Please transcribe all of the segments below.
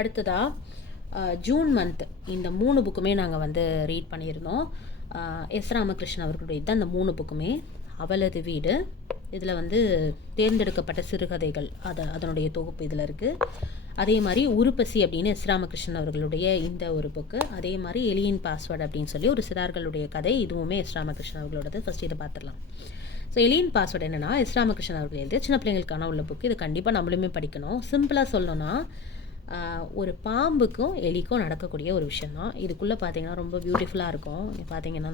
அடுத்ததாக June month இந்த 3 புக்குமே நாங்கள் வந்து ரீட் பண்ணியிருந்தோம். எஸ் ராமகிருஷ்ணன் அவர்களுடைய தான் இந்த 3 புக்குமே. அவளது வீடு இதில் வந்து தேர்ந்தெடுக்கப்பட்ட சிறுகதைகள் அதனுடைய தொகுப்பு இதில் இருக்குது. அதே மாதிரி உருப்பசி அப்படின்னு எஸ் ராமகிருஷ்ணன் அவர்களுடைய இந்த ஒரு புக்கு. அதே மாதிரி எலியின் பாஸ்வேர்டு அப்படின்னு சொல்லி ஒரு சிறார்களுடைய கதை, இதுவுமே எஸ் ராமகிருஷ்ணன் அவர்களோடது. ஃபஸ்ட் இதை பார்த்துடலாம். ஸோ எலியின் பாஸ்வேர்டு என்னென்னா எஸ் ராமகிருஷ்ணன் அவர்கள் எழுதி சின்ன பிள்ளைங்களுக்கான உள்ள புக்கு. இது கண்டிப்பாக நம்மளுமே படிக்கணும். சிம்பிளாக சொல்லணும்னா ஒரு பாம்புக்கும் எலிக்கும் நடக்கக்கூடிய ஒரு விஷயந்தான். இதுக்குள்ளே பார்த்தீங்கன்னா ரொம்ப பியூட்டிஃபுல்லாக இருக்கும். பார்த்தீங்கன்னா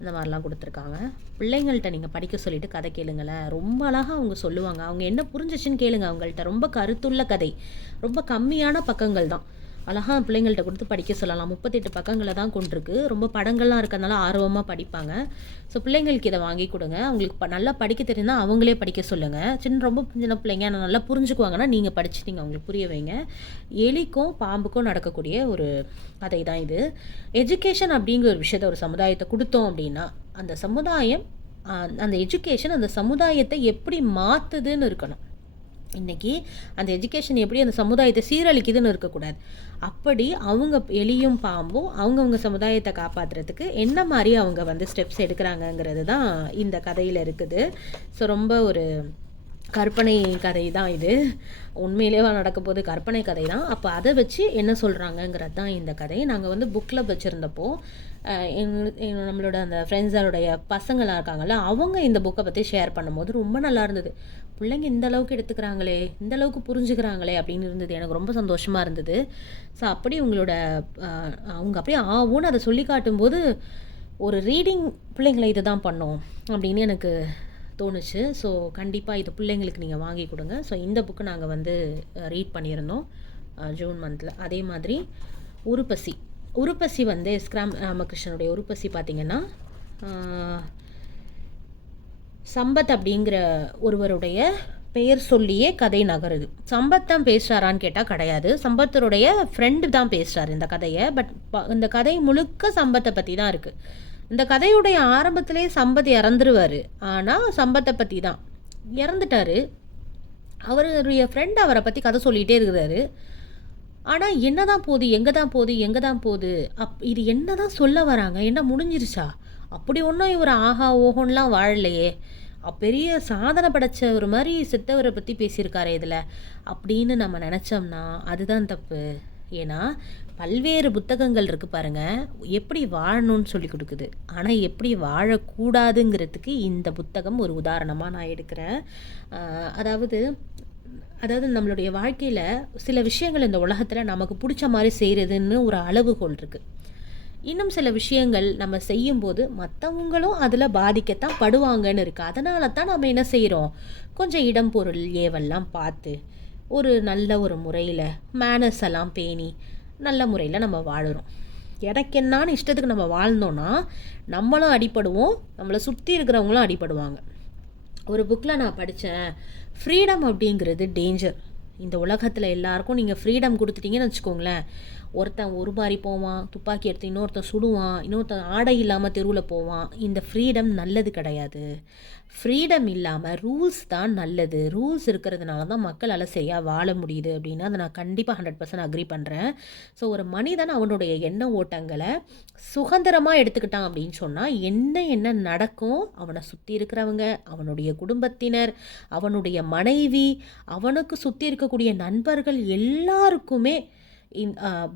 இந்த மாதிரிலாம் கொடுத்துருக்காங்க. பிள்ளைங்கள்ட்ட நீங்கள் படிக்க சொல்லிவிட்டு கதை கேளுங்களேன், ரொம்ப அழகாக அவங்க சொல்லுவாங்க. அவங்க என்ன புரிஞ்சிச்சுன்னு கேளுங்க அவங்கள்ட்ட. ரொம்ப கருத்துள்ள கதை, ரொம்ப கம்மியான பக்கங்கள் தான். அழகாக பிள்ளைங்கள்ட்ட கொடுத்து படிக்க சொல்லலாம். 38 பக்கங்களை தான் கொண்டிருக்கு. ரொம்ப படங்கள்லாம் இருக்கிறதுனால ஆர்வமாக படிப்பாங்க. ஸோ பிள்ளைங்களுக்கு இதை வாங்கி கொடுங்க. அவங்களுக்கு நல்லா படிக்க தெரியும்னா அவங்களே படிக்க சொல்லுங்கள். ரொம்ப சின்ன பிள்ளைங்க நல்லா புரிஞ்சுக்குவாங்கன்னா நீங்கள் படித்து நீங்கள் அவங்களுக்கு புரிய வைங்க. எலிக்கும் பாம்புக்கும் நடக்கக்கூடிய ஒரு கதை தான் இது. எஜுகேஷன் அப்படிங்கிற ஒரு விஷயத்த ஒரு சமுதாயத்தை கொடுத்தோம் அப்படின்னா அந்த சமுதாயம் அந்த எஜுகேஷன் அந்த சமுதாயத்தை எப்படி மாற்றுதுன்னு இருக்கணும். இன்றைக்கி அந்த எஜுகேஷன் எப்படி அந்த சமுதாயத்தை சீரழிக்குதுன்னு இருக்கக்கூடாது. அப்படி அவங்க எலியும் பாம்பும் அவங்கவுங்க சமுதாயத்தை காப்பாற்றுறதுக்கு என்ன மாதிரி அவங்க வந்து ஸ்டெப்ஸ் எடுக்கிறாங்கங்கிறது தான் இந்த கதையில் இருக்குது. ஸோ ரொம்ப ஒரு கற்பனை கதை தான் இது. உண்மையிலேயே நடக்க போது கற்பனை கதை தான். அப்போ அதை வச்சு என்ன சொல்கிறாங்கங்கிறது தான் இந்த கதை. நாங்கள் வந்து புக்கில் வச்சுருந்தப்போ நம்மளோட அந்த ஃப்ரெண்ட்ஸோடைய பசங்களாக இருக்காங்கல்ல, அவங்க இந்த புக்கை பற்றி ஷேர் பண்ணும்போது ரொம்ப நல்லா இருந்தது. பிள்ளைங்க இந்த அளவுக்கு எடுத்துக்கிறாங்களே, இந்த அளவுக்கு புரிஞ்சுக்கிறாங்களே அப்படின்னு இருந்தது. எனக்கு ரொம்ப சந்தோஷமாக இருந்தது. ஸோ அப்படி உங்களோட அவங்க அப்படியே ஆகும்னு அதை சொல்லி காட்டும்போது ஒரு ரீடிங் பிள்ளைங்களை இதை தான் பண்ணோம் அப்படின்னு எனக்கு தோணுச்சு. ஸோ கண்டிப்பாக இது பிள்ளைங்களுக்கு நீங்கள் வாங்கி கொடுங்க. ஸோ இந்த புக்கு நாங்கள் வந்து ரீட் பண்ணியிருந்தோம் ஜூன் மந்தில். அதே மாதிரி உருப்பசி வந்து எஸ் ராமகிருஷ்ணனுடைய உருப்பசி பார்த்திங்கன்னா சம்பத் அப்படிங்கிற ஒருவருடைய பெயர் சொல்லியே கதை நகருது. சம்பத் தான் பேசுகிறாரான்னு கேட்டால் கிடையாது. சம்பத்தருடைய ஃப்ரெண்டு தான் பேசுகிறார் இந்த கதையை. பட் இந்த கதை முழுக்க சம்பத்தை பற்றி தான் இருக்குது. இந்த கதையுடைய ஆரம்பத்திலே சம்பத் இறந்துருவார். ஆனால் சம்பத்தை பற்றி தான் இறந்துட்டார். அவருடைய ஃப்ரெண்ட் அவரை பற்றி கதை சொல்லிகிட்டே இருக்கிறாரு. ஆனால் என்ன தான் போகுது, எங்கே தான் போகுது இது என்ன தான் சொல்ல வராங்க, என்ன முடிஞ்சிருச்சா, அப்படி ஒன்றும் இவர் ஆஹா ஓஹோன்லாம் வாழலையே, பெரிய சாதனை படைச்ச ஒரு மாதிரி சித்தவரை பற்றி பேசியிருக்காரு இதில் அப்படின்னு நம்ம நினச்சோம்னா அதுதான் தப்பு. ஏன்னா பல்வேறு புத்தகங்கள் இருக்குது பாருங்கள், எப்படி வாழணும்னு சொல்லி கொடுக்குது. ஆனால் எப்படி வாழக்கூடாதுங்கிறதுக்கு இந்த புத்தகம் ஒரு உதாரணமாக நான் எடுக்கிறேன். அதாவது நம்மளுடைய வாழ்க்கையில் சில விஷயங்கள் இந்த உலகத்தில் நமக்கு பிடிச்ச மாதிரி செய்கிறதுன்னு ஒரு அளவுகோல் இருக்குது. இன்னும் சில விஷயங்கள் நம்ம செய்யும்போது மற்றவங்களும் அதில் பாதிக்கத்தான் படுவாங்கன்னு இருக்குது. அதனால தான் நம்ம என்ன செய்கிறோம், கொஞ்சம் இடம் பொருள் ஏவெல்லாம் பார்த்து ஒரு நல்ல ஒரு முறையில் மேனர்ஸ் எல்லாம் பேணி நல்ல முறையில் நம்ம வாழுறோம். எனக்கு என்னான்னு இஷ்டத்துக்கு நம்ம வாழ்ந்தோன்னா நம்மளும் அடிப்படுவோம், நம்மளை சுற்றி இருக்கிறவங்களும் அடிப்படுவாங்க. ஒரு புக்கில் நான் படித்தேன், ஃப்ரீடம் அப்படிங்கிறது டேஞ்சர். இந்த உலகத்தில் எல்லாருக்கும் நீங்கள் ஃப்ரீடம் கொடுத்துட்டீங்கன்னு வச்சுக்கோங்களேன், ஒருத்தன் ஒரு மாதிரி போவான், துப்பாக்கி எடுத்து இன்னொருத்தன் சுடுவான், இன்னொருத்தன் ஆடை இல்லாமல் தெருவில் போவான். இந்த ஃப்ரீடம் நல்லது கிடையாது. ஃப்ரீடம் இல்லாமல் ரூல்ஸ் தான் நல்லது. ரூல்ஸ் இருக்கிறதுனால தான் மக்களால் சரியாக வாழ முடியுது அப்படின்னு அதை நான் கண்டிப்பாக 100% அக்ரி பண்ணுறேன். ஸோ ஒரு மனிதன் அவனுடைய எண்ண ஓட்டங்களை சுதந்திரமாக எடுத்துக்கிட்டான் அப்படின்னு சொன்னால் என்ன நடக்கும், அவனை சுற்றி இருக்கிறவங்க, அவனுடைய குடும்பத்தினர், அவனுடைய மனைவி, அவனுக்கு சுற்றி இருக்கக்கூடிய நண்பர்கள் எல்லாருக்குமே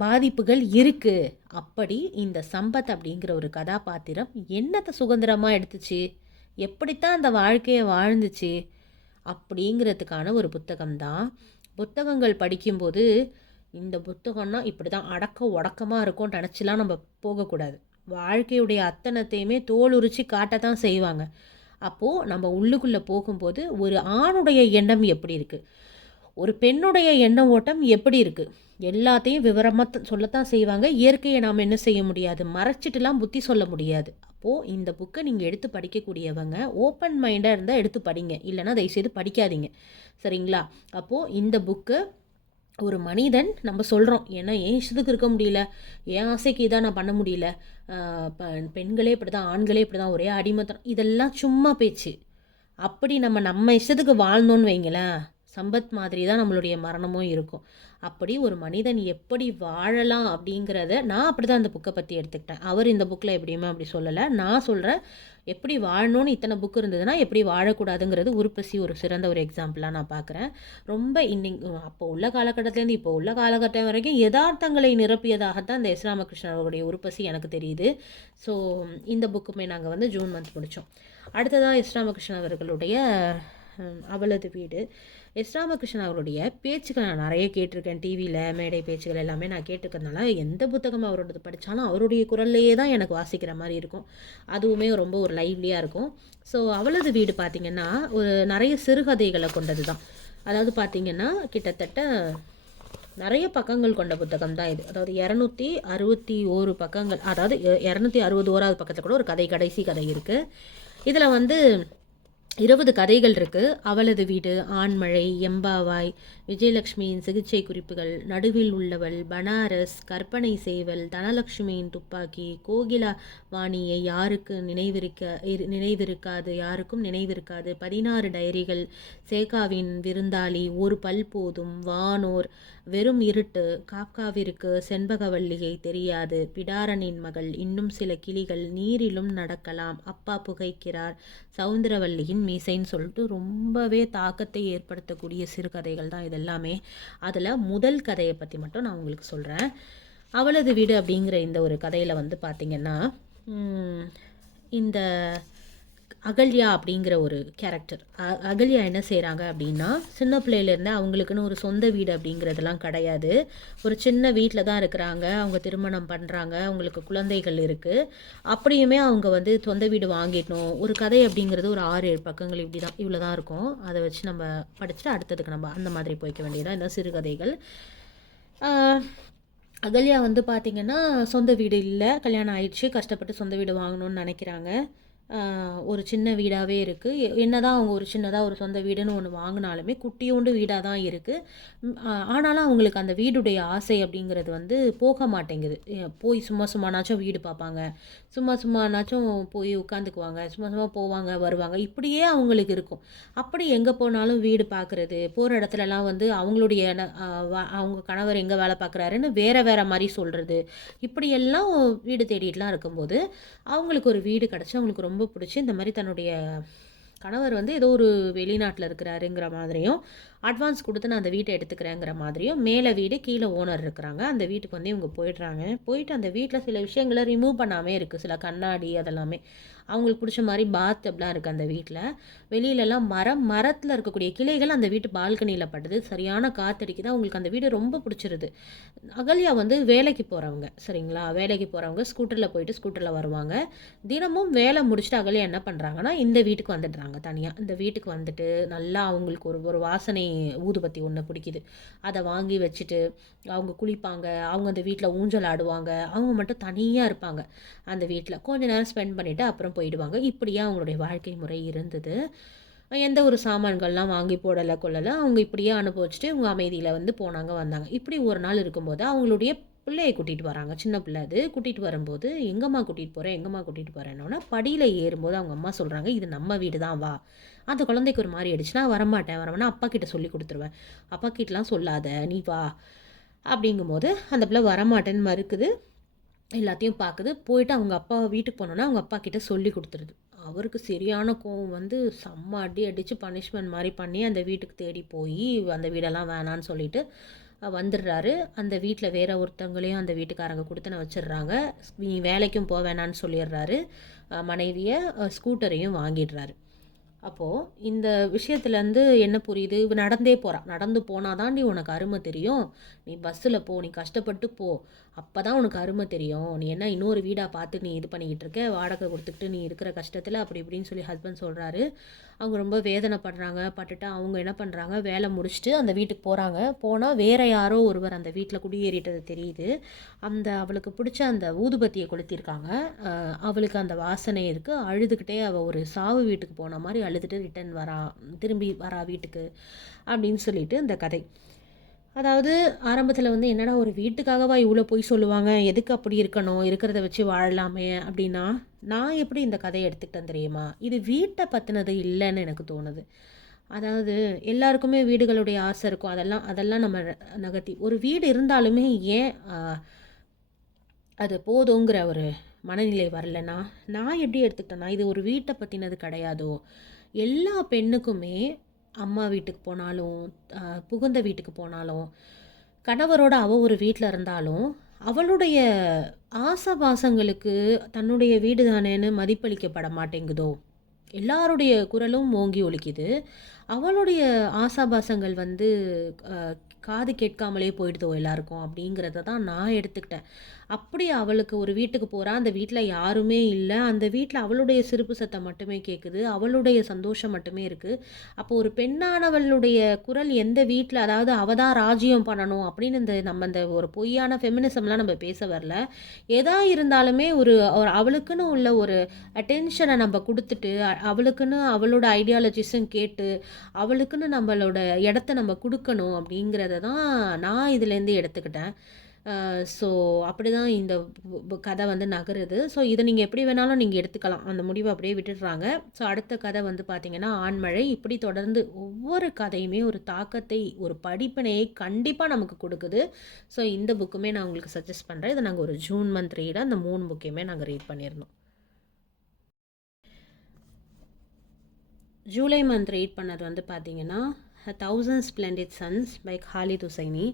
பாதிப்புகள் இருக்குது. அப்படி இந்த சம்பத் அப்படிங்கிற ஒரு கதாபாத்திரம் என்னத்தை சுதந்திரமாக எடுத்துச்சு, எப்படித்தான் அந்த வாழ்க்கையை வாழ்ந்துச்சு அப்படிங்கிறதுக்கான ஒரு புத்தகம்தான். புத்தகங்கள் படிக்கும்போது இந்த புத்தகம்னா இப்படி தான் அடக்க உடக்கமாக இருக்கும்னு நினச்சிலாம் நம்ம போகக்கூடாது. வாழ்க்கையுடைய அத்தனத்தையுமே தோல் உரிச்சு காட்டத்தான் செய்வாங்க. அப்போது நம்ம உள்ளுக்குள்ளே போகும்போது ஒரு ஆணுடைய எண்ணம் எப்படி இருக்குது, ஒரு பெண்ணுடைய எண்ண ஓட்டம் எப்படி இருக்குது, எல்லாத்தையும் விவரமாக சொல்லத்தான் செய்வாங்க. இயற்கையை நாம் என்ன செய்ய முடியாது, மறைச்சிட்டுலாம் புத்தி சொல்ல முடியாது. அப்போது இந்த புக்கை நீங்கள் எடுத்து படிக்கக்கூடியவங்க ஓப்பன் மைண்டாக இருந்தால் எடுத்து படிங்க, இல்லைனா தயவுசெய்து படிக்காதீங்க, சரிங்களா? அப்போது இந்த புக்கு ஒரு மனிதன் நம்ம சொல்கிறோம், ஏன்னா என் இஷ்டத்துக்கு இருக்க முடியல, என் ஆசைக்கு இதான் நான் பண்ண முடியல, பெண்களே இப்படி தான், ஆண்களே இப்படி தான், ஒரே அடிமத்தம், இதெல்லாம் சும்மா பேச்சு. அப்படி நம்ம இஷ்டத்துக்கு வாழ்ந்தோன்னு வைங்களேன், சம்பத் மாதிரி தான் நம்மளுடைய மரணமும் இருக்கும். அப்படி ஒரு மனிதன் எப்படி வாழலாம் அப்படிங்கிறத நான் அப்படி தான் அந்த புக்கை பற்றி எடுத்துக்கிட்டேன். அவர் இந்த புக்கில் எப்படியுமே அப்படி சொல்லலை. நான் சொல்கிறேன், எப்படி வாழணும்னு இத்தனை புக் இருந்ததுன்னா எப்படி வாழக்கூடாதுங்கிறது உருப்பசி ஒரு சிறந்த ஒரு எக்ஸாம்பிளாக நான் பார்க்குறேன். ரொம்ப அப்போ உள்ள காலகட்டத்துலேருந்து இப்போ உள்ள காலகட்டம் வரைக்கும் யதார்த்தங்களை நிரப்பியதாகத்தான் இந்த எஸ் ராமகிருஷ்ணன் அவர்களுடைய உருப்பசி எனக்கு தெரியுது. ஸோ இந்த புக்குமே நாங்கள் வந்து ஜூன் மந்த் முடித்தோம். அடுத்ததாக எஸ் ராமகிருஷ்ணன் அவர்களுடைய அவளது வீடு. எஸ் ராமகிருஷ்ணன் அவருடைய பேச்சுக்கள் நான் நிறைய கேட்டிருக்கேன். டிவியில் மேடை பேச்சுகள் எல்லாமே நான் கேட்டிருக்கிறதுனால எந்த புத்தகம் அவரோடது படித்தாலும் அவருடைய குரல்லையே தான் எனக்கு வாசிக்கிற மாதிரி இருக்கும். அதுவுமே ரொம்ப ஒரு லைவ்லியாக இருக்கும். ஸோ அவளது வீடு பார்த்திங்கன்னா ஒரு நிறைய சிறுகதைகளை கொண்டது தான். அதாவது பார்த்திங்கன்னா கிட்டத்தட்ட நிறைய பக்கங்கள் கொண்ட புத்தகம் தான் இது. அதாவது 261 பக்கங்கள், அதாவது 261வது பக்கத்தில் கூட ஒரு கதை, கடைசி கதை இருக்குது. இதில் வந்து 20 கதைகள் இருக்குது. அவளது வீடு, ஆண்மழை, எம்பாவாய், விஜயலட்சுமியின் சிகிச்சை குறிப்புகள், நடுவில் உள்ளவள், பனாரஸ், கற்பனை செய்வல், தனலட்சுமியின் துப்பாக்கி, கோகிலா வாணியை யாருக்கு நினைவிருக்காது, யாருக்கும் நினைவிருக்காது, 16 டைரிகள், சேகாவின் விருந்தாளி, ஒரு பல் போதும், வானோர், வெறும் இருட்டு, காப்காவிற்கு செண்பகவல்லியை தெரியாது, பிடாரனின் மகள், இன்னும் சில கிளிகள், நீரிலும் நடக்கலாம், அப்பா புகைக்கிறார், சவுந்தரவல்லியின் மீசைன்னு சொல்லிட்டு ரொம்பவே தாக்கத்தை ஏற்படுத்தக்கூடிய சிறுகதைகள் தான் இது எல்லாமே. அதில் முதல் கதையை பற்றி மட்டும் நான் உங்களுக்கு சொல்கிறேன். அவளது வீடு அப்படிங்கிற இந்த ஒரு கதையில் வந்து பார்த்திங்கன்னா இந்த அகல்யா அப்படிங்கிற ஒரு கேரக்டர். அகல்யா என்ன செய்கிறாங்க அப்படின்னா, சின்ன பிள்ளையிலேருந்து அவங்களுக்குன்னு ஒரு சொந்த வீடு அப்படிங்கிறதெல்லாம் கிடையாது. ஒரு சின்ன வீட்டில் தான் இருக்கிறாங்க. அவங்க திருமணம் பண்ணுறாங்க, அவங்களுக்கு குழந்தைகள் இருக்குது. அப்படியுமே அவங்க வந்து சொந்த வீடு வாங்கிடணும். ஒரு கதை அப்படிங்கிறது ஒரு 6-7 பக்கங்கள் இப்படி தான், இவ்வளோ தான் இருக்கும். அதை வச்சு நம்ம படிச்சுட்டு அடுத்ததுக்கு நம்ம அந்த மாதிரி போய்க்க வேண்டியதான் இந்த சிறுகதைகள். அகல்யா வந்து பார்த்திங்கன்னா சொந்த வீடு இல்லை, கல்யாணம் ஆயிடுச்சு, கஷ்டப்பட்டு சொந்த வீடு வாங்கணும்னு நினைக்கிறாங்க. ஒரு சின்ன வீடாகவே இருக்குது. என்னதான் அவங்க ஒரு சின்னதாக ஒரு சொந்த வீடுன்னு ஒன்று வாங்கினாலுமே குட்டியோண்டு வீடாக தான் இருக்குது. ஆனாலும் அவங்களுக்கு அந்த வீடுடைய ஆசை அப்படிங்கிறது வந்து போக மாட்டேங்குது. போய் சும்மானாச்சும் வீடு பார்ப்பாங்க, சும்மானாச்சும் போய் உட்காந்துக்குவாங்க, சும்மா போவாங்க வருவாங்க, இப்படியே அவங்களுக்கு இருக்கும். அப்படி எங்கே போனாலும் வீடு பார்க்குறது, போகிற இடத்துலலாம் வந்து அவங்களுடைய அவங்க கணவர் எங்கே வேலை பார்க்குறாருன்னு வேறு மாதிரி சொல்கிறது, இப்படியெல்லாம் வீடு தேடிட்டுலாம் இருக்கும்போது அவங்களுக்கு ஒரு வீடு கிடச்சி அவங்களுக்கு ரொம்ப பிடிச்சி, இந்த மாதிரி தன்னுடைய கணவர் வந்து ஏதோ ஒரு வெளிநாட்டில் இருக்கிறாருங்கிற மாதிரியும், அட்வான்ஸ் கொடுத்து நான் அந்த வீட்டை எடுத்துக்கிறேங்கிற மாதிரியும், மேலே வீடு கீழே ஓனர் இருக்கிறாங்க, அந்த வீட்டுக்கு வந்து இவங்க போயிடுறாங்க. போயிட்டு அந்த வீட்டில் சில விஷயங்களை ரிமூவ் பண்ணாமே இருக்குது. சில கண்ணாடி அதெல்லாமே அவங்களுக்கு பிடிச்ச மாதிரி பாத் அப்படிலாம் இருக்குது அந்த வீட்டில். வெளியிலலாம் மரத்தில் இருக்கக்கூடிய கிளைகள் அந்த வீட்டு பால்கனியில் படுது. சரியான காற்றடிக்குது. அவங்களுக்கு அந்த வீடு ரொம்ப பிடிச்சிருது. அகல்யா வந்து வேலைக்கு போகிறவங்க, சரிங்களா, வேலைக்கு போகிறவங்க ஸ்கூட்டரில் போயிட்டு ஸ்கூட்டரில் வருவாங்க. தினமும் வேலை முடிச்சுட்டு அகல்யா என்ன பண்ணுறாங்கன்னா இந்த வீட்டுக்கு வந்துடுறாங்க தனியாக. இந்த வீட்டுக்கு வந்துட்டு நல்லா அவங்களுக்கு ஒரு வாசனை ஊதுபத்தி ஒன்று பிடிக்குது. அதை வாங்கி வச்சுட்டு அவங்க குளிப்பாங்க, அவங்க அந்த வீட்டில் ஊஞ்சல் ஆடுவாங்க, அவங்க மட்டும் தனியாக இருப்பாங்க. அந்த வீட்டில் கொஞ்ச நேரம் ஸ்பெண்ட் பண்ணிவிட்டு அப்புறம் போயிடுவாங்க. இப்படியே அவங்களுடைய வாழ்க்கை முறை இருந்தது. எந்த ஒரு சாமான்கள்லாம் வாங்கி போடலை கொள்ளலை, அவங்க இப்படியே அனுபவிச்சுட்டு இவங்க அமைதியில் வந்து போனாங்க வந்தாங்க. இப்படி ஒரு நாள் இருக்கும்போது அவங்களுடைய பிள்ளையை கூட்டிகிட்டு வராங்க. சின்ன பிள்ளை அது. கூட்டிகிட்டு வரும்போது எங்கம்மா கூட்டிகிட்டு போகிறேன்னொன்னே படியில் ஏறும்போது அவங்க அம்மா சொல்கிறாங்க, இது நம்ம வீடு தான், வா. அந்த குழந்தைக்கு ஒரு மாதிரி ஆயிடுச்சுன்னா வரமாட்டேன்னா அப்பா கிட்ட சொல்லி கொடுத்துருவேன், அப்பா கிட்டலாம் சொல்லாத, நீ வா அப்படிங்கும்போது அந்த பிள்ளை வரமாட்டேன்னு மறுக்குது. எல்லாத்தையும் பார்க்குது. போயிட்டு அவங்க அப்பா வீட்டுக்கு போனோன்னா அவங்க அப்பா கிட்ட சொல்லி கொடுத்துருது. அவருக்கு சரியான கோவம் வந்து செம்ம அடித்து பனிஷ்மெண்ட் மாதிரி பண்ணி அந்த வீட்டுக்கு தேடி போய் அந்த வீடெல்லாம் வேணான்னு சொல்லிட்டு வந்துடுறாரு. அந்த வீட்டில் வேற ஒருத்தவங்களையும் அந்த வீட்டுக்காரங்க கொடுத்துன வச்சிடுறாங்க. நீ வேலைக்கும் போக வேணான்னு சொல்லிடுறாரு. மனைவியை ஸ்கூட்டரையும் வாங்கிடுறாரு. அப்போது இந்த விஷயத்துலேருந்து என்ன புரியுது, இவ நடந்தே போகிறான். நடந்து போனால் தான் நீ உனக்கு அருமை தெரியும், நீ பஸ்ஸில் போ, நீ கஷ்டப்பட்டு போ, அப்போ தான் உனக்கு அருமை தெரியும். நீ என்ன இன்னொரு வீடாக பார்த்து நீ இது பண்ணிக்கிட்டு இருக்க, வாடகை கொடுத்துக்கிட்டு நீ இருக்கிற கஷ்டத்தில் அப்படி இப்படின்னு சொல்லி ஹஸ்பண்ட் சொல்கிறாரு. அவங்க ரொம்ப வேதனைப்படுறாங்க. பட்டுட்டு அவங்க என்ன பண்ணுறாங்க, வேலை முடிச்சுட்டு அந்த வீட்டுக்கு போகிறாங்க. போனால் வேறு யாரோ ஒருவர் அந்த வீட்டில் குடியேறிட்டது தெரியுது. அவளுக்கு பிடிச்ச அந்த ஊதுபத்தியை கொளுத்திருக்காங்க. அவளுக்கு அந்த வாசனை இருக்குது. அழுதுகிட்டே அவள் ஒரு சாவு வீட்டுக்கு போன மாதிரி அழுதுட்டு திரும்பி வரா வீட்டுக்கு அப்படின்னு சொல்லிட்டு இந்த கதை. அதாவது ஆரம்பத்தில் வந்து என்னடா ஒரு வீட்டுக்காகவா இவ்வளோ பொய் சொல்லுவாங்க, எதுக்கு அப்படி இருக்கணும், இருக்கிறத வச்சு வாழலாமே அப்படின்னா, நான் எப்படி இந்த கதையை எடுத்துக்கிட்டேன் தெரியுமா, இது வீட்டை பற்றினது இல்லைன்னு எனக்கு தோணுது. அதாவது எல்லாருக்குமே வீடுகளுடைய ஆசை இருக்கும். அதெல்லாம் அதெல்லாம் நம்ம நகர்த்தி ஒரு வீடு இருந்தாலுமே ஏன் அது போதுங்கிற ஒரு மனநிலை வரலன்னா, நான் எப்படி எடுத்துக்கிட்டேன்னா, இது ஒரு வீட்டை பற்றினது கிடையாதோ, எல்லா பெண்ணுக்குமே அம்மா வீட்டுக்கு போனாலும், புகுந்த வீட்டுக்கு போனாலும், கணவரோட அவள் ஒரு வீட்டில் இருந்தாலும், அவளுடைய ஆசபாசங்களுக்கு தன்னுடைய வீடு தானேன்னு மதிப்பளிக்கப்பட மாட்டேங்குதோ, எல்லாருடைய குரலும் ஓங்கி ஒலிக்குது. அவளுடைய ஆசாபாசங்கள் வந்து காது கேட்காமலே போயிடுதோ எல்லாருக்கும் அப்படிங்கிறத தான் நான் எடுத்துக்கிட்டேன். அப்படி அவளுக்கு ஒரு வீட்டுக்கு போறா, அந்த வீட்ல யாருமே இல்ல. அந்த வீட்ல அவளுடைய சிரிப்பு சத்தம் மட்டுமே கேட்குது. அவளுடைய சந்தோஷம் மட்டுமே இருக்கு. அப்போ ஒரு பெண்ணானவளுடைய குரல் எந்த வீட்ல அதாவது அவ தான் ராஜ்யம் பண்ணணும் அப்படின்னு நம்ம இந்த ஒரு பொய்யான ஃபெமினிசம்லாம் நம்ம பேச வரல. எதா இருந்தாலுமே ஒரு ஒரு அவளுக்குன்னு உள்ள ஒரு அட்டென்ஷனை நம்ம குடுத்துட்டு, அவளுக்குன்னு அவளோட ஐடியாலஜிஸும் கேட்டு, அவளுக்குன்னு நம்மளோட இடத்த நம்ம குடுக்கணும் அப்படிங்கிறத தான் நான் இதுலேருந்து எடுத்துக்கிட்டேன். ஸோ அப்படிதான் இந்த கதை வந்து நகருது. ஸோ இதை நீங்கள் எப்படி வேணாலும் நீங்கள் எடுத்துக்கலாம். அந்த முடிவை அப்படியே விட்டுடுறாங்க. ஸோ அடுத்த கதை வந்து பார்த்தீங்கன்னா ஆண்மழை. இப்படி தொடர்ந்து ஒவ்வொரு கதையுமே ஒரு தாக்கத்தை, ஒரு படிப்பினையை கண்டிப்பாக நமக்கு கொடுக்குது. ஸோ இந்த புக்குமே நான் உங்களுக்கு சஜஸ்ட் பண்ணுறேன். இதை நாங்கள் ஒரு ஜூன் மந்த் ரீட அந்த 3 புக்கையுமே நாங்கள் ரீட் பண்ணியிருந்தோம். ஜூலை மந்த் ரீட் பண்ணது வந்து பார்த்தீங்கன்னா 1000 Splendid Suns by Khaled Hosseini.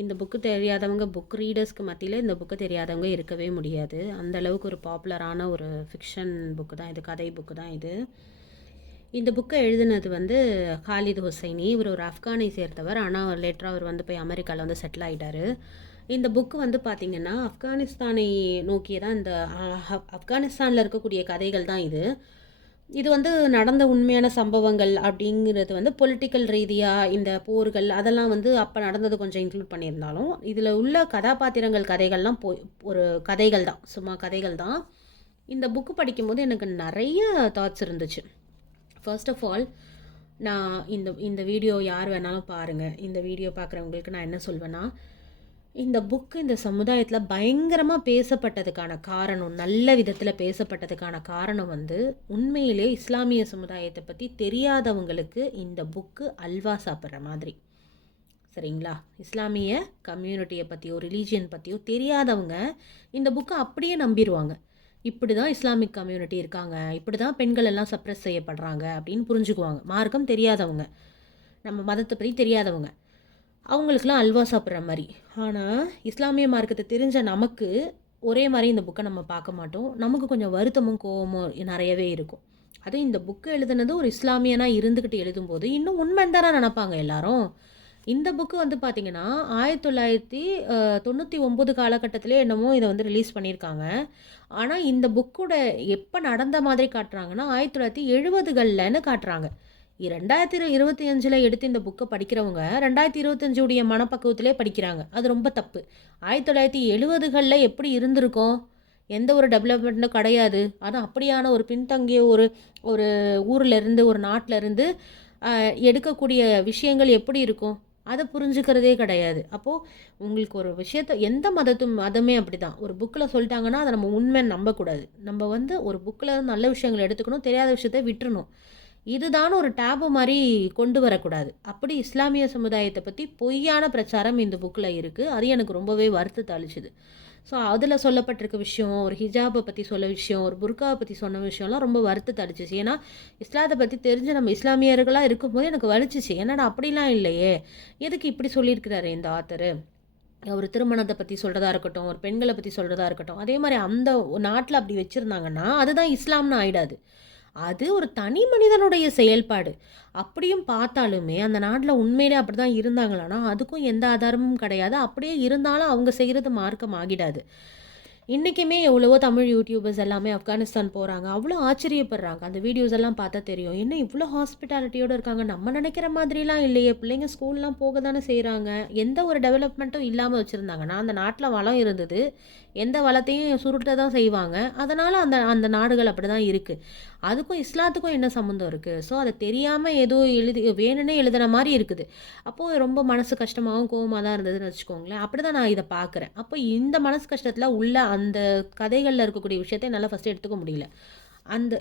இந்த புக்கு தெரியாதவங்க, புக் ரீடர்ஸ்க்கு மத்தியில் இந்த புக்கு தெரியாதவங்க இருக்கவே முடியாது. அந்த அளவுக்கு ஒரு பாப்புலரான ஒரு ஃபிக்ஷன் புக்கு தான் இது, கதை புக்கு தான் இது. இந்த புக்கை எழுதினது வந்து காலித் ஹுசைனி. இவர் ஒரு ஆப்கானை சேர்ந்தவர். ஆனால் லேட்டராக அவர் வந்து போய் அமெரிக்காவில் வந்து செட்டில் ஆகிட்டார். இந்த புக்கு வந்து பார்த்திங்கன்னா ஆப்கானிஸ்தானை நோக்கிய தான் இந்த ஆப்கானிஸ்தானில் இருக்கக்கூடிய கதைகள் தான் இது. இது வந்து நடந்த உண்மையான சம்பவங்கள் அப்படிங்கிறது வந்து பொலிட்டிக்கல் ரீதியாக இந்த போர்கள் அதெல்லாம் வந்து அப்போ நடந்தது கொஞ்சம் இன்க்ளூட் பண்ணியிருந்தாலும், இதில் உள்ள கதாபாத்திரங்கள் கதைகள்லாம் ஒரு கதைகள் தான், சும்மா கதைகள் தான். இந்த புக்கு படிக்கும்போது எனக்கு நிறைய தாட்ஸ் இருந்துச்சு. ஃபர்ஸ்ட் ஆஃப் ஆல் நான் இந்த வீடியோ யார் வேணாலும் பாருங்கள். இந்த வீடியோ பார்க்குறவங்களுக்கு நான் என்ன சொல்வேன்னா, இந்த புக்கு இந்த சமுதாயத்தில் பயங்கரமாக பேசப்பட்டதுக்கான காரணம், நல்ல விதத்தில் பேசப்பட்டதுக்கான காரணம் வந்து உண்மையிலே இஸ்லாமிய சமுதாயத்தை பற்றி தெரியாதவங்களுக்கு இந்த புக்கு அல்வா சாப்பிட்ற மாதிரி. சரிங்களா? இஸ்லாமிய கம்யூனிட்டியை பற்றியோ ரிலீஜியன் பற்றியோ தெரியாதவங்க இந்த புக்கை அப்படியே நம்பிடுவாங்க. இப்படி தான் இஸ்லாமிக் கம்யூனிட்டி இருக்காங்க, இப்படி தான் பெண்கள் எல்லாம் சப்ரஸ் செய்யப்படுறாங்க அப்படின்னு புரிஞ்சுக்குவாங்க. மார்க்கம் தெரியாதவங்க, நம்ம மதத்தை பற்றி தெரியாதவங்க, அவங்களுக்குலாம் அல்வா சாப்பிட்ற மாதிரி. ஆனால் இஸ்லாமிய மார்க்கத்தை தெரிஞ்ச நமக்கு ஒரே மாதிரி இந்த புக்கை நம்ம பார்க்க மாட்டோம். நமக்கு கொஞ்சம் வருத்தமும் கோவமும் நிறையவே இருக்கும். அதுவும் இந்த புக்கை எழுதுனது ஒரு இஸ்லாமியனாக இருந்துக்கிட்டு எழுதும்போது இன்னும் உண்மைன்னு தானே நினப்பாங்க எல்லாரும். இந்த புக்கு வந்து பார்த்திங்கன்னா 1999 காலகட்டத்திலே என்னமோ இதை வந்து ரிலீஸ் பண்ணியிருக்காங்க. ஆனால் இந்த புக்கோட எப்போ நடந்த மாதிரி காட்டுறாங்கன்னா 1970களில்னு காட்டுறாங்க. 2025 எடுத்து இந்த புக்கை படிக்கிறவங்க 2025 மனப்பக்குவத்திலே படிக்கிறாங்க. அது ரொம்ப தப்பு. 1970களில் எப்படி இருந்திருக்கும்? எந்த ஒரு டெவலப்மெண்ட்டும் கிடையாது. அதுவும் அப்படியான ஒரு பின்தங்கிய ஒரு ஒரு ஊர்லேருந்து, ஒரு நாட்டிலேருந்து எடுக்கக்கூடிய விஷயங்கள் எப்படி இருக்கும்? அதை புரிஞ்சுக்கிறதே கிடையாது. அப்போது உங்களுக்கு ஒரு விஷயத்தை எந்த மதமே அப்படி தான். ஒரு புக்கில் சொல்லிட்டாங்கன்னா அதை நம்ம உண்மைன்னு நம்பக்கூடாது. நம்ம வந்து ஒரு புக்கில் நல்ல விஷயங்களை எடுத்துக்கணும், தெரியாத விஷயத்தை விட்டுறணும். இதுதான் ஒரு டேபு மாதிரி கொண்டு வரக்கூடாது. அப்படி இஸ்லாமிய சமுதாயத்தை பற்றி பொய்யான பிரச்சாரம் இந்த புக்கில் இருக்குது. அது எனக்கு ரொம்பவே வருத்தத்தை அளிச்சுது. ஸோ அதில் சொல்லப்பட்டிருக்க விஷயம், ஒரு ஹிஜாபை பற்றி சொல்ல விஷயம், ஒரு புர்காவை பற்றி சொன்ன விஷயம்லாம் ரொம்ப வருத்தத்தை அளிச்சிச்சு. ஏன்னா இஸ்லாத்தை பற்றி தெரிஞ்சு நம்ம இஸ்லாமியர்களாக இருக்கும்போது எனக்கு வலிச்சிச்சு. என்னடா அப்படிலாம் இல்லையே, எதுக்கு இப்படி சொல்லியிருக்கிறாரு இந்த ஆத்தரு? ஒரு திருமணத்தை பற்றி சொல்கிறதா இருக்கட்டும், ஒரு பெண்களை பற்றி சொல்கிறதா இருக்கட்டும், அதே மாதிரி அந்த நாட்டில் அப்படி வச்சுருந்தாங்கன்னா அதுதான் இஸ்லாம்னு ஆகிடாது. அது ஒரு தனி மனிதனுடைய செயல்பாடு. அப்படியும் பார்த்தாலுமே அந்த நாட்டில் உண்மையிலே அப்படி தான் இருந்தாங்களான்னா அதுக்கும் எந்த ஆதாரமும் கிடையாது. அப்படியே இருந்தாலும் அவங்க செய்கிறது மார்க்கம் ஆகிடாது. இன்றைக்குமே எவ்வளவோ தமிழ் யூடியூபர்ஸ் எல்லாமே ஆப்கானிஸ்தான் போகிறாங்க. அவ்வளோ ஆச்சரியப்படுறாங்க. அந்த வீடியோஸ் எல்லாம் பார்த்தா தெரியும். என்ன இவ்வளோ ஹாஸ்பிட்டாலிட்டியோடு இருக்காங்க, நம்ம நினைக்கிற மாதிரிலாம் இல்லையே. பிள்ளைங்க ஸ்கூல்லாம் போக தானே செய்கிறாங்க. எந்த ஒரு டெவலப்மெண்ட்டும் இல்லாமல் வச்சுருந்தாங்கன்னா அந்த நாட்டில் வளம் இருந்தது. எந்த வளத்தையும் சுருட்ட தான் செய்வாங்க. அதனால் அந்த அந்த நாடுகள் அப்படி தான் இருக்குது. அதுக்கும் இஸ்லாத்துக்கும் என்ன சம்மந்தம் இருக்குது? ஸோ அதை தெரியாமல் ஏதோ வேணும்னே எழுதுன மாதிரி இருக்குது. அப்போது ரொம்ப மனசு கஷ்டமாகவும் கோவமாக தான் இருந்ததுன்னு வச்சுக்கோங்களேன். அப்படி தான் நான் இதை பார்க்குறேன். அப்போ இந்த மனசு கஷ்டத்தில் உள்ள அந்த கதைகளில் இருக்கக்கூடிய விஷயத்தை என்னால் ஃபஸ்ட்டு எடுத்துக்க முடியல.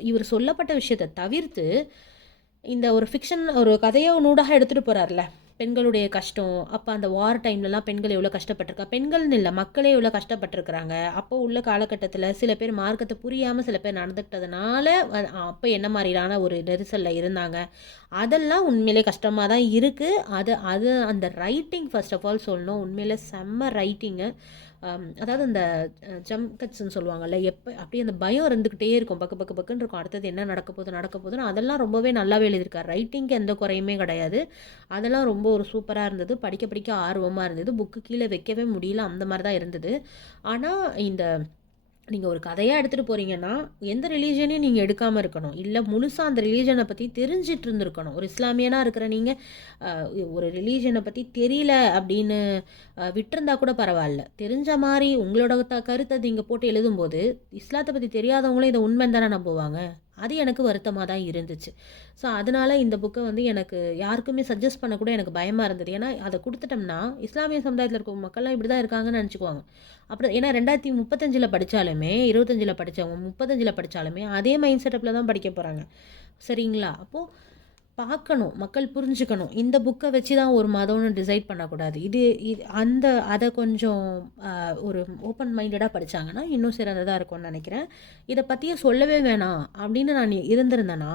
இவர் சொல்லப்பட்ட விஷயத்தை தவிர்த்து இந்த ஒரு ஃபிக்ஷன் ஒரு கதையை நூடாக எடுத்துகிட்டு போகிறார்ல, பெண்களுடைய கஷ்டம், அப்போ அந்த வார் டைம்லலாம் பெண்கள் எவ்வளோ கஷ்டப்பட்டிருக்கா, பெண்கள்னு இல்லை மக்களே எவ்வளோ கஷ்டப்பட்டிருக்கிறாங்க. அப்போ உள்ள காலகட்டத்தில் சில பேர் மார்க்கத்தை புரியாமல் சில பேர் நடந்துக்கிட்டதுனால அப்போ என்ன மாதிரியான ஒரு நெரிசலில் இருந்தாங்க, அதெல்லாம் உண்மையிலே கஷ்டமாக தான் இருக்குது. அது அந்த ரைட்டிங் ஃபர்ஸ்ட் ஆஃப் ஆல் சொல்லணும், உண்மையிலே செம்ம ரைட்டிங்கு. அதாவது அந்த ஜம்ப் கட்ஸ்ன்னு சொல்லுவாங்கள்ல, எப்போ அப்படியே அந்த பயம் இருந்துக்கிட்டே இருக்கும், பக்குன்னு இருக்கும், அடுத்தது என்ன நடக்க போகுதுன்னு. அதெல்லாம் ரொம்பவே நல்லாவே எழுதியிருக்கார். ரைட்டிங்க்கு எந்த குறையுமே கிடையாது. அதெல்லாம் ரொம்ப ஒரு சூப்பராக இருந்தது. படிக்க ஆர்வமாக இருந்தது. புக்கு கீழே வைக்கவே முடியல, அந்த மாதிரி தான் இருந்தது. ஆனால் இந்த நீங்கள் ஒரு கதையாக எடுத்துகிட்டு போகிறீங்கன்னா எந்த ரிலீஜனையும் நீங்கள் எடுக்காமல் இருக்கணும், இல்லை முழுசாக அந்த ரிலீஜனை பற்றி தெரிஞ்சிட்டு இருந்திருக்கணும். ஒரு இஸ்லாமியனாக இருக்கிற நீங்கள் ஒரு ரிலீஜனை பற்றி தெரியல அப்படின்னு விட்டுருந்தா கூட பரவாயில்ல, தெரிஞ்ச மாதிரி உங்களோட கருத்தை நீங்கள் போட்டு எழுதும்போது இஸ்லாத்தை பற்றி தெரியாதவங்களும் இதை உண்மைன்னு தானே நம்புவாங்க. அது எனக்கு வருத்தமாக தான் இருந்துச்சு. ஸோ அதனால் இந்த புக்கை வந்து எனக்கு யாருக்குமே சஜஸ்ட் பண்ணக்கூட எனக்கு பயமாக இருந்தது. ஏன்னா அதை கொடுத்துட்டோம்னா இஸ்லாமிய சமுதாயத்தில் இருக்க மக்கள்லாம் இப்படி தான் இருக்காங்கன்னு நினச்சிக்குவாங்க. அப்புறம் ஏன்னா 2035 படித்தாலுமே 25 படித்தவங்க 35 படித்தாலுமே அதே மைண்ட் செட்டப்பில் தான் படிக்க போகிறாங்க. சரிங்களா? அப்போது பார்க்கணும், மக்கள் புரிஞ்சுக்கணும். இந்த புக்கை வச்சு தான் ஒரு மதம்னு டிசைட் பண்ணக்கூடாது. இது அதை கொஞ்சம் ஒரு ஓப்பன் மைண்டடாக படித்தாங்கன்னா இன்னும் சிறந்ததாக இருக்கும்னு நினைக்கிறேன். இதை பற்றியே சொல்லவே வேணாம் அப்படின்னு நான் இருந்திருந்தேன்னா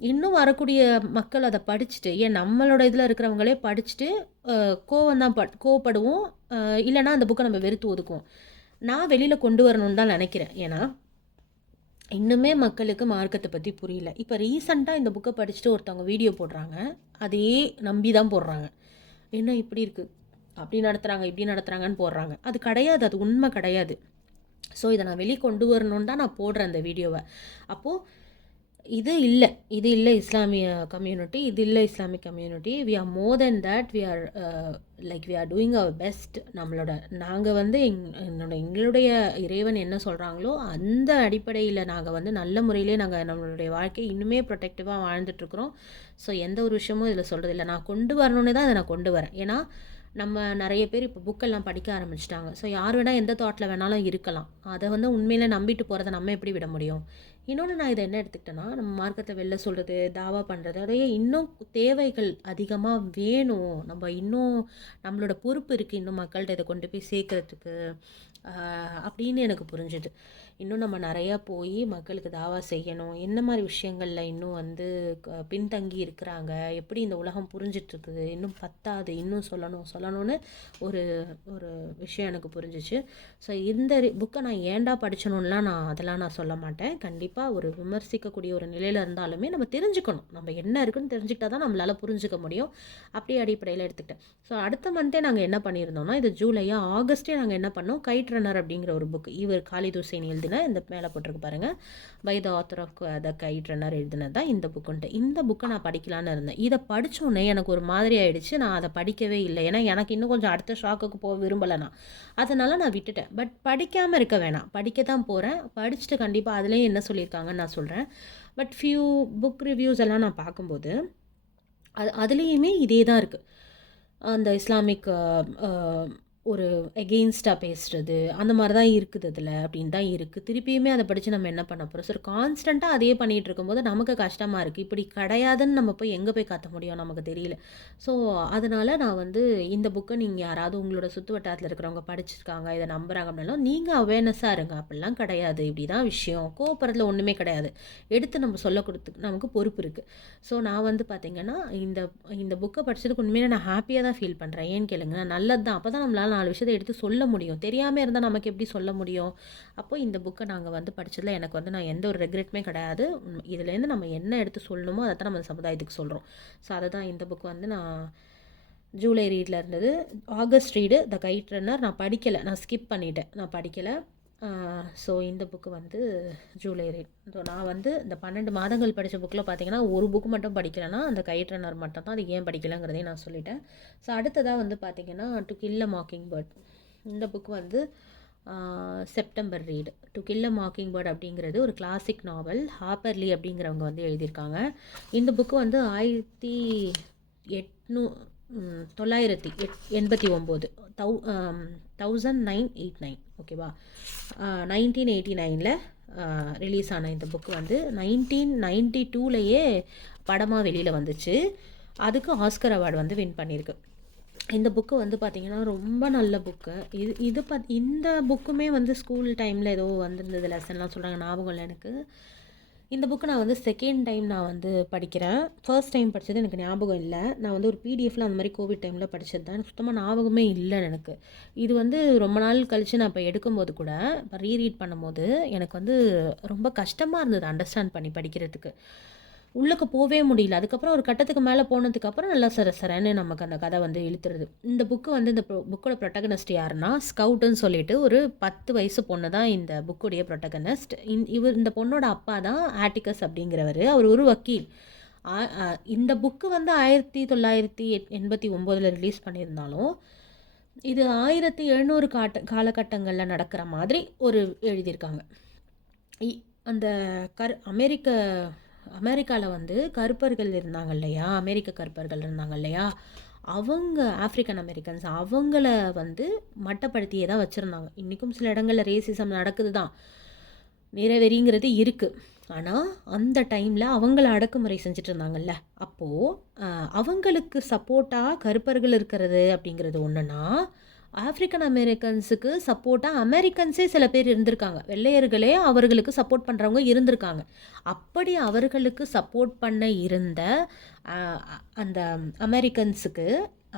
இன்னும் வரக்கூடிய மக்கள் அதை படிச்சுட்டு, ஏன் நம்மளோட இதில் இருக்கிறவங்களே படிச்சுட்டு கோவப்படுவோம், இல்லைனா அந்த புக்கை நம்ம வெறுத்து ஒதுக்குவோம். நான் வெளியில் கொண்டு வரணும்னு தான் நினைக்கிறேன். ஏன்னா இன்னுமே மக்களுக்கு மார்க்கத்தை பற்றி புரியல. இப்போ ரீசண்டாக இந்த புக்கை படிச்சுட்டு ஒருத்தவங்க வீடியோ போடுறாங்க, அதையே நம்பி தான் போடுறாங்க. என்ன இப்படி இருக்குது, அப்படி நடத்துகிறாங்க, இப்படி நடத்துகிறாங்கன்னு போடுறாங்க. அது கிடையாது, அது உண்மை கிடையாது. ஸோ இதை நான் வெளியே கொண்டு வரணுன்னு தான் நான் போடுறேன் அந்த வீடியோவை. அப்போது இது இல்லை இஸ்லாமிய கம்யூனிட்டி, இது இல்லை Islamic community. We are more than that. We are doing our best. நாங்கள் வந்து எங்களுடைய இறைவன் என்ன சொல்கிறாங்களோ அந்த அடிப்படையில் நாங்கள் வந்து நல்ல முறையிலே நாங்கள் நம்மளுடைய வாழ்க்கையை இன்னுமே ப்ரொடெக்டிவாக வாழ்ந்துட்டுருக்குறோம். ஸோ எந்த ஒரு விஷயமும் இதில் சொல்கிறதில்ல. நான் கொண்டு வரணுன்னு தான் இதை நான் கொண்டு வரேன். ஏன்னா நம்ம நிறைய பேர் இப்போ புக்கெல்லாம் படிக்க ஆரம்பிச்சிட்டாங்க. ஸோ யார் வேணால் எந்த தாட்டில் வேணாலும் இருக்கலாம். அதை வந்து உண்மையிலே நம்பிட்டு போகிறத நம்ம எப்படி விட முடியும்? இன்னொன்று நான் இதை என்ன எடுத்துக்கிட்டேன்னா, நம்ம மார்க்கத்தை வெளில சொல்கிறது, தாவா பண்ணுறது, அதையே இன்னும் தேவைகள் அதிகமாக வேணும். நம்ம இன்னும் நம்மளோட பொறுப்பு இருக்குது இன்னும் மக்கள்கிட்ட இதை கொண்டு போய் சேர்க்குறதுக்கு அப்படின்னு எனக்கு புரிஞ்சுது. இன்னும் நம்ம நிறையா போய் மக்களுக்கு தாவா செய்யணும். என்ன மாதிரி விஷயங்களில் இன்னும் வந்து பின்தங்கி இருக்கிறாங்க, எப்படி இந்த உலகம் புரிஞ்சிட்ருக்குது, இன்னும் பத்தாது, இன்னும் சொல்லணும்னு ஒரு ஒரு விஷயம் எனக்கு புரிஞ்சிச்சு. ஸோ இந்த புக்கை நான் ஏன்டா படிச்சணும்லாம் அதெல்லாம் நான் சொல்ல மாட்டேன். கண்டிப்பாக ஒரு விமர்சிக்கக்கூடிய ஒரு நிலையில் இருந்தாலுமே நம்ம தெரிஞ்சுக்கணும், நம்ம என்ன இருக்குன்னு தெரிஞ்சுக்கிட்டா தான் நம்மளால் புரிஞ்சுக்க முடியும். அப்படியே அடிப்படையில் எடுத்துக்கிட்டேன். ஸோ அடுத்த மந்த்தே நாங்கள் என்ன பண்ணியிருந்தோம்னா, இது ஜூலையா ஆகஸ்ட்டே நாங்கள் என்ன பண்ணோம், கைட் ரன்னர் அப்படிங்கிற ஒரு புக், இவர் காலித் ஹுசைன் எழுதின, இந்த மேலே போட்டிருக்கு பாருங்கள், by the author of the kite runner எழுதினது தான் இந்த புக்குன்ட்டு. இந்த புக்கை நான் படிக்கலான்னு இருந்தேன். இதை படித்தோடனே எனக்கு ஒரு மாதிரி ஆகிடுச்சு. நான் அதை படிக்கவே இல்லை. ஏன்னா எனக்கு இன்னும் கொஞ்சம் அடுத்த ஷாக்குக்கு போக விரும்பலை நான். அதனால் நான் விட்டுட்டேன். பட் படிக்காமல் இருக்க வேணாம், படிக்க தான் போகிறேன். படிச்சுட்டு கண்டிப்பாக அதுலேயும் என்ன சொல்லியிருக்காங்கன்னு நான் சொல்கிறேன். பட் ஃபியூ புக் ரிவ்யூஸ் எல்லாம் நான் பார்க்கும்போது அதுலேயுமே இதே தான் இருக்குது. அந்த இஸ்லாமிக் ஒரு எகெயின்ஸ்டாக பேசுகிறது அந்த மாதிரி தான் இருக்குது அதில் அப்படின்னு தான் இருக்குது. திருப்பியுமே அதை படித்து நம்ம என்ன பண்ண போகிறோம்? சார் கான்ஸ்டண்ட்டாக அதையே பண்ணிகிட்டு இருக்கும்போது நமக்கு கஷ்டமாக இருக்குது. இப்படி கிடையாதுன்னு நம்ம போய் எங்கே போய் கற்ற முடியும், நமக்கு தெரியல. ஸோ அதனால் நான் வந்து இந்த புக்கை நீங்கள் யாராவது உங்களோட சுற்று வட்டாரத்தில் இருக்கிறவங்க படிச்சிருக்காங்க, இதை நம்புகிறாங்க அப்படின்னாலும் நீங்கள் அவேர்னஸாக இருங்க. அப்படிலாம் கிடையாது, இப்படி தான் விஷயம், கோவப்படுறதுல ஒன்றுமே கிடையாது. எடுத்து நம்ம சொல்ல கொடுத்து நமக்கு பொறுப்பு இருக்குது. ஸோ நான் வந்து பார்த்திங்கன்னா இந்த புக்கை படித்ததுக்கு உண்மையிலே நான் ஹாப்பியாக தான் ஃபீல் பண்ணுறேன். ஏன்னு கேளுங்க, நல்லது தான். அப்போ தான் நம்மளால் 4 விஷயத்தை எடுத்து சொல்ல முடியும். தெரியாமல் இருந்தால் நமக்கு எப்படி சொல்ல முடியும்? அப்போ இந்த புக்கை நாங்கள் வந்து படித்ததில் எனக்கு வந்து நான் எந்த ஒரு ரெக்ரெட்டுமே கிடையாது. இதுலேருந்து நம்ம என்ன எடுத்து சொல்லணுமோ அதை தான் நம்ம சமுதாயத்துக்கு சொல்கிறோம். ஸோ அதை தான் இந்த புக் வந்து நான் ஜூலை ரீடில் இருந்தது. ஆகஸ்ட் ரீடு த கைட் ரன்னர் நான் படிக்கலை, நான் ஸ்கிப் பண்ணிட்டேன், நான் படிக்கலை. ஸோ இந்த புக்கு வந்து ஜூலை ரீட். ஸோ நான் வந்து இந்த 12 மாதங்கள் படித்த புக்கில் பார்த்தீங்கன்னா ஒரு புக்கு மட்டும் படிக்கலைன்னா அந்த கைட் ரன்னர் மட்டும் தான். அது ஏன் படிக்கலைங்கிறதையும் நான் சொல்லிட்டேன். ஸோ அடுத்ததாக வந்து பார்த்திங்கன்னா to kill a mockingbird. இந்த புக்கு வந்து September read. To kill a mockingbird அப்படிங்கிறது ஒரு கிளாசிக் நாவல். ஹார்ப்பர் லீ அப்படிங்கிறவங்க வந்து எழுதியிருக்காங்க. இந்த புக்கு வந்து 1989 1989 ஓகேவா, 1989 ரிலீஸ் ஆன இந்த புக்கு வந்து 1992லேயே படமாக வெளியில் வந்துச்சு. அதுக்கு ஆஸ்கர் அவார்டு வந்து வின் பண்ணியிருக்கு. இந்த புக்கு வந்து பார்த்திங்கன்னா ரொம்ப நல்ல புக்கு. இந்த புக்குமே வந்து ஸ்கூல் டைமில் ஏதோ வந்திருந்தது, லெசன்லாம் சொல்கிறாங்க, ஞாபகம் இல்லை எனக்கு. இந்த புக்கு நான் வந்து செகண்ட் டைம் நான் வந்து படிக்கிறேன். ஃபர்ஸ்ட் டைம் படித்தது எனக்கு ஞாபகம் இல்லை. நான் வந்து ஒரு பிடிஎஃப்பில் அந்த மாதிரி கோவிட் டைமில் படித்தது தான். எனக்கு சுத்தமாக ஞாபகமே இல்லை எனக்கு. இது வந்து ரொம்ப நாள் கழித்து நான் இப்போ எடுக்கும்போது கூட, இப்போ ரீரீட் பண்ணும்போது எனக்கு வந்து ரொம்ப கஷ்டமாக இருந்தது அண்டர்ஸ்டாண்ட் பண்ணி படிக்கிறதுக்கு. உள்ளுக்கு போவே முடியல. அதுக்கப்புறம் ஒரு கட்டத்துக்கு மேலே போனதுக்கப்புறம் நல்லா சரன்னு நமக்கு அந்த கதை வந்து இழுத்துருது. இந்த புக்கு வந்து இந்த புக்கோட ப்ரொட்டகனிஸ்ட் யாருன்னா, ஸ்கவுட்டுன்னு சொல்லிட்டு ஒரு 10 வயசு பொண்ணு தான் இந்த புக்குடைய ப்ரொட்டகனிஸ்ட். இந்த பொண்ணோட அப்பா தான் ஆட்டிகஸ் அப்படிங்கிறவர். அவர் ஒரு வக்கீல். இந்த புக்கு வந்து 1989 ரிலீஸ் பண்ணியிருந்தாலும், இது 1700 காலகட்டங்களில் நடக்கிற மாதிரி ஒரு எழுதியிருக்காங்க. அந்த அமெரிக்காவில் வந்து கருப்பர்கள் இருந்தாங்க இல்லையா, அமெரிக்க கருப்பர்கள் இருந்தாங்க இல்லையா, அவங்க ஆஃப்ரிக்கன் அமெரிக்கன்ஸ் அவங்கள வந்து மட்டப்படுத்தியே தான் வச்சுருந்தாங்க. இன்றைக்கும் சில இடங்களில் ரேசிசம் நடக்குது தான், நிறைவேறிங்கிறது இருக்குது. ஆனால் அந்த டைமில் அவங்கள அடக்குமுறை செஞ்சுட்டு இருந்தாங்கல்ல, அப்போது அவங்களுக்கு சப்போர்ட்டாக கருப்பர்கள் இருக்கிறது அப்படிங்கிறது ஒன்றுனா, ஆஃப்ரிக்கன் அமெரிக்கன்ஸுக்கு சப்போர்ட்டாக அமெரிக்கன்ஸே சில பேர் இருந்திருக்காங்க. வெள்ளையர்களே அவர்களுக்கு சப்போர்ட் பண்ணுறவங்க இருந்திருக்காங்க. அப்படி அவர்களுக்கு சப்போர்ட் பண்ண இருந்த அந்த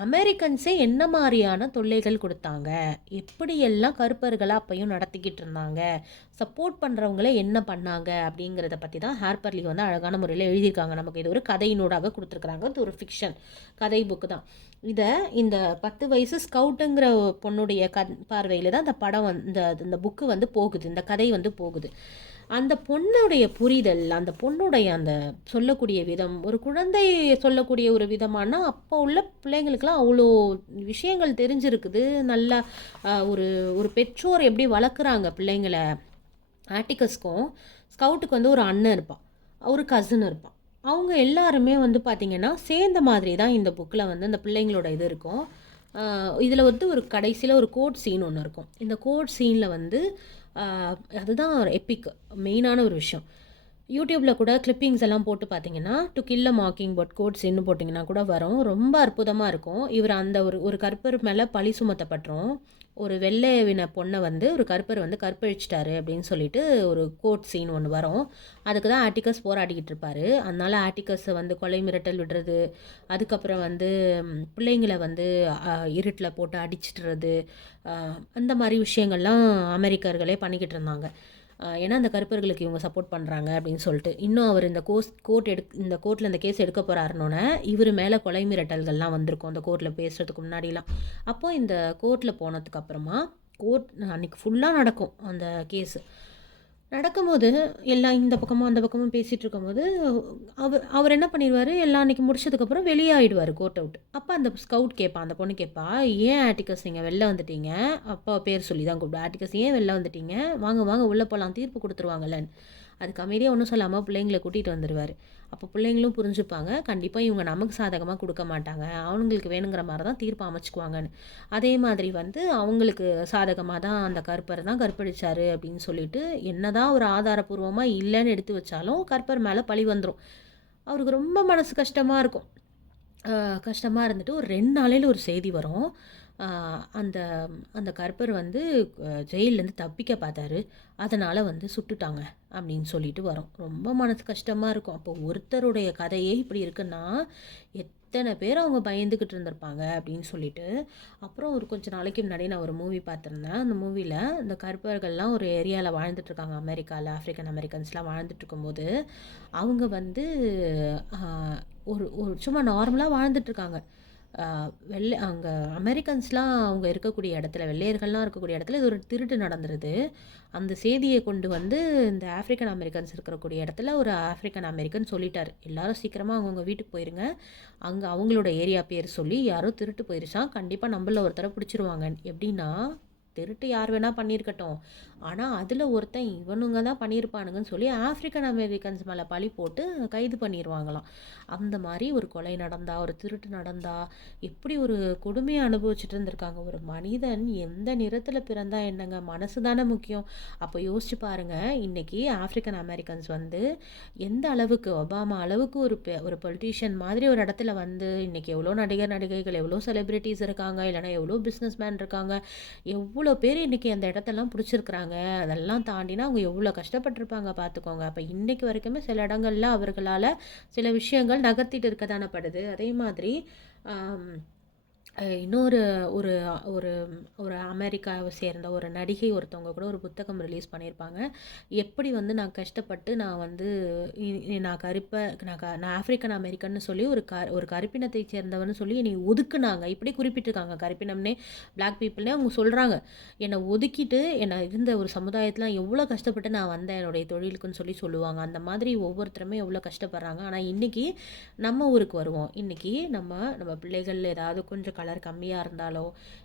அமெரிக்கன்ஸே என்ன மாதிரியான தொல்லைகள் கொடுத்தாங்க, எப்படியெல்லாம் கருப்பர்களை அப்பையும் நடத்திக்கிட்டு இருந்தாங்க, சப்போர்ட் பண்ணுறவங்களே என்ன பண்ணாங்க அப்படிங்கிறத பற்றி தான் ஹார்ப்பர் லீ வந்து அழகான முறையில் எழுதியிருக்காங்க. நமக்கு இது ஒரு கதையினூடாக கொடுத்துருக்குறாங்க. இது ஒரு ஃபிக்ஷன் கதை புக்கு தான். இந்த 10 வயசு ஸ்கவுட்டுங்கிற பொண்ணுடைய பார்வையில் தான் இந்த படம் இந்த புக்கு வந்து போகுது, இந்த கதை வந்து போகுது. அந்த பொண்ணுடைய புரிதல், அந்த பொண்ணுடைய அந்த சொல்லக்கூடிய விதம், ஒரு குழந்தை சொல்லக்கூடிய ஒரு விதமானா அப்போ உள்ள பிள்ளைங்களுக்கெல்லாம் அவ்வளோ விஷயங்கள் தெரிஞ்சிருக்குது. நல்லா ஒரு பெற்றோர் எப்படி வளர்க்குறாங்க பிள்ளைங்களை. ஆட்டிகஸ்க்கும் ஸ்கவுட்டுக்கு வந்து ஒரு அண்ணன் இருப்பான், ஒரு கசின் இருப்பான். அவங்க எல்லாருமே வந்து பார்த்திங்கன்னா சேர்ந்த மாதிரி தான் இந்த புக்கில் வந்து அந்த பிள்ளைங்களோட இது இருக்கும். இதில் வந்து ஒரு கடைசியில் ஒரு கோட் சீன் ஒன்று இருக்கும். இந்த கோட் சீனில் வந்து அதுதான் ஒரு எப்பிக் மெயினான ஒரு விஷயம். யூடியூப்பில் கூட கிளிப்பிங்ஸ் எல்லாம் போட்டு பார்த்தீங்கன்னா, To kill a Mockingbird court சீன்னு போட்டிங்கன்னா கூட வரும். ரொம்ப அற்புதமாக இருக்கும். இவர் அந்த ஒரு கருப்பர் மேலே பழி சுமத்தப்பட்டுரும். ஒரு வெள்ளைவின பொண்ணை வந்து ஒரு கருப்பர் வந்து கற்பழிச்சிட்டாரு அப்படின்னு சொல்லிட்டு ஒரு கோர்ட் சீன் ஒன்று வரும். அதுக்கு தான் ஆட்டிகஸ் போராடிக்கிட்டு இருப்பார். அதனால் ஆட்டிகஸை வந்து கொலை மிரட்டல் விடுறது, அதுக்கப்புறம் வந்து பிள்ளைங்களை வந்து இருட்டில் போட்டு அடிச்சிட்டுறது, அந்த மாதிரி விஷயங்கள்லாம் அமெரிக்கர்களே பண்ணிக்கிட்டு இருந்தாங்க. ஏன்னா அந்த கருப்பர்களுக்கு இவங்க சப்போர்ட் பண்ணுறாங்க அப்படின்னு சொல்லிட்டு. இன்னும் அவர் இந்த கோர்ட்டில் இந்த கேஸ் எடுக்க போகிறாருன்னொன்னே இவர் மேலே கொலை மிரட்டல்கள்லாம் வந்திருக்கும் அந்த கோர்ட்டில் பேசுகிறதுக்கு முன்னாடிலாம். அப்போது இந்த கோர்ட்டில் போனதுக்கப்புறமா அன்றைக்கி ஃபுல்லாக நடக்கும் அந்த கேஸு. நடக்கும்போது எல்லாம் இந்த பக்கமும் அந்த பக்கமும் பேசிகிட்டு இருக்கும்போது அவர் என்ன பண்ணிடுவார், எல்லாம் அன்றைக்கி முடிச்சதுக்கப்புறம் வெளியாகிடுவார் கோர்ட் அவுட். அப்போ அந்த ஸ்கவுட் கேட்பான், அந்த பொண்ணு கேட்பா, ஏன் ஆட்டிகஸ் நீங்கள் வெளில வந்துட்டீங்க, அப்பா பேர் சொல்லி தான் கூப்பிடு, ஆட்டிகஸ் ஏன் வெளில வந்துட்டீங்க, வாங்க உள்ளே போகலாம், தீர்ப்பு கொடுத்துருவாங்கல்லன்னு. அதுக்கு அமைதியாக ஒன்றும் சொல்லாமல் பிள்ளைங்களை கூட்டிகிட்டு வந்துடுவார். அப்போ பிள்ளைங்களும் புரிஞ்சுப்பாங்க, கண்டிப்பாக இவங்க நமக்கு சாதகமாக கொடுக்க மாட்டாங்க, அவங்களுக்கு வேணுங்கிற மாதிரி தான் தீர்ப்பு அமைச்சுக்குவாங்கன்னு. அதே மாதிரி வந்து அவங்களுக்கு சாதகமாக தான் அந்த கருப்பர் தான் கற்பழிச்சார் அப்படின்னு சொல்லிட்டு என்ன தான் ஒரு ஆதாரபூர்வமாக இல்லைன்னு எடுத்து வச்சாலும் கற்பர் மேலே பழி வந்துடும். அவருக்கு ரொம்ப மனசு கஷ்டமாக இருக்கும். கஷ்டமாக இருந்துட்டு ஒரு 2 நாளையில் ஒரு செய்தி வரும். அந்த அந்த கருப்பர் வந்து ஜெயிலேருந்து தப்பிக்க பார்த்தாரு, அதனால் வந்து சுட்டுட்டாங்க அப்படின்னு சொல்லிட்டு வரும். ரொம்ப மனசு கஷ்டமாக இருக்கும். அப்போ ஒருத்தருடைய கதையே இப்படி இருக்குன்னா எத்தனை பேர் அவங்க பயந்துக்கிட்டு இருந்திருப்பாங்க அப்படின்னு சொல்லிட்டு. அப்புறம் ஒரு கொஞ்சம் நாளைக்கு முன்னாடி நான் ஒரு மூவி பார்த்துருந்தேன். அந்த மூவியில் இந்த கருப்பர்கள்லாம் ஒரு ஏரியாவில் வாழ்ந்துட்டுருக்காங்க, அமெரிக்காவில் ஆஃப்ரிக்கன் அமெரிக்கன்ஸ்லாம் வாழ்ந்துட்டு இருக்கும்போது அவங்க வந்து ஒரு சும்மா நார்மலாக வாழ்ந்துட்டுருக்காங்க. அங்கே அமெரிக்கன்ஸ்லாம் அவங்க இருக்கக்கூடிய இடத்துல, வெள்ளையர்கள்லாம் இருக்கக்கூடிய இடத்துல இது ஒரு திருட்டு நடந்துருது. அந்த செய்தியை கொண்டு வந்து இந்த ஆஃப்ரிக்கன் அமெரிக்கன்ஸ் இருக்கக்கூடிய இடத்துல ஒரு ஆஃப்ரிக்கன் அமெரிக்கன் சொல்லிட்டார், எல்லாரும் சீக்கிரமாக அவங்கவுங்க வீட்டுக்கு போயிருங்க, அங்கே அவங்களோட ஏரியா பேர் சொல்லி யாரோ திருட்டு போயிருச்சான், கண்டிப்பாக நம்மள ஒருத்தரை பிடிச்சிருவாங்க. எப்படின்னா திருட்டு யார் வேணால் பண்ணியிருக்கட்டும், ஆனால் அதில் ஒருத்தன் இவனுங்க தான் பண்ணியிருப்பானுங்கன்னு சொல்லி ஆஃப்ரிக்கன் அமெரிக்கன்ஸ் மேலே பழி போட்டு கைது பண்ணிடுவாங்களாம். அந்த மாதிரி ஒரு கொலை நடந்தா, ஒரு திருட்டு நடந்தா, எப்படி ஒரு கொடுமையை அனுபவிச்சுட்டு இருந்திருக்காங்க. ஒரு மனிதன் எந்த நிறத்தில் பிறந்தா என்னங்க, மனசு தானே முக்கியம். அப்போ யோசிச்சு பாருங்க, இன்னைக்கு ஆஃப்ரிக்கன் அமெரிக்கன்ஸ் வந்து எந்த அளவுக்கு ஒபாமா அளவுக்கு ஒரு பொலிட்டீஷியன் மாதிரி ஒரு இடத்துல வந்து இன்னைக்கு எவ்வளோ நடிகர் நடிகைகள், எவ்வளோ செலிபிரிட்டிஸ் இருக்காங்க, இல்லைனா எவ்வளோ பிஸ்னஸ் மேன் இருக்காங்க, எவ்வளோ பேர் இன்னைக்கு அந்த இடத்தெல்லாம் பிடிச்சிருக்கிறாங்க. அதெல்லாம் தாண்டினா அவங்க எவ்வளோ கஷ்டப்பட்டிருப்பாங்க பார்த்துக்கோங்க. அப்போ இன்னைக்கு வரைக்குமே சில இடங்கள்ல அவர்களால் சில விஷயங்கள் நகர்த்திட்டு இருக்க தானப்படுது. அதே மாதிரி இன்னொரு ஒரு ஒரு ஒரு அமெரிக்காவை சேர்ந்த ஒரு நடிகை ஒருத்தவங்க கூட ஒரு புத்தகம் ரிலீஸ் பண்ணியிருப்பாங்க. எப்படி வந்து நான் கஷ்டப்பட்டு நான் வந்து நான் நான் ஆஃப்ரிக்கன் அமெரிக்கன்னு சொல்லி ஒரு கருப்பினத்தை சேர்ந்தவன்னு சொல்லி என்னை ஒதுக்குனாங்க. இப்படி குறிப்பிட்டிருக்காங்க. கருப்பினம்னே பிளாக் பீப்புள்னே அவங்க சொல்கிறாங்க. என்னை ஒதுக்கிட்டு என்னை இருந்த ஒரு சமுதாயத்தில் எவ்வளோ கஷ்டப்பட்டு நான் வந்தேன் என்னுடைய தொழிலுக்குன்னு சொல்லி சொல்லுவாங்க. அந்த மாதிரி ஒவ்வொருத்தருமே எவ்வளோ கஷ்டப்படுறாங்க. ஆனால் இன்றைக்கி நம்ம ஊருக்கு வருவோம். இன்றைக்கி நம்ம பிள்ளைகள் ஏதாவது கொஞ்சம் கலர் கம்மியாக இருந்தாலோ,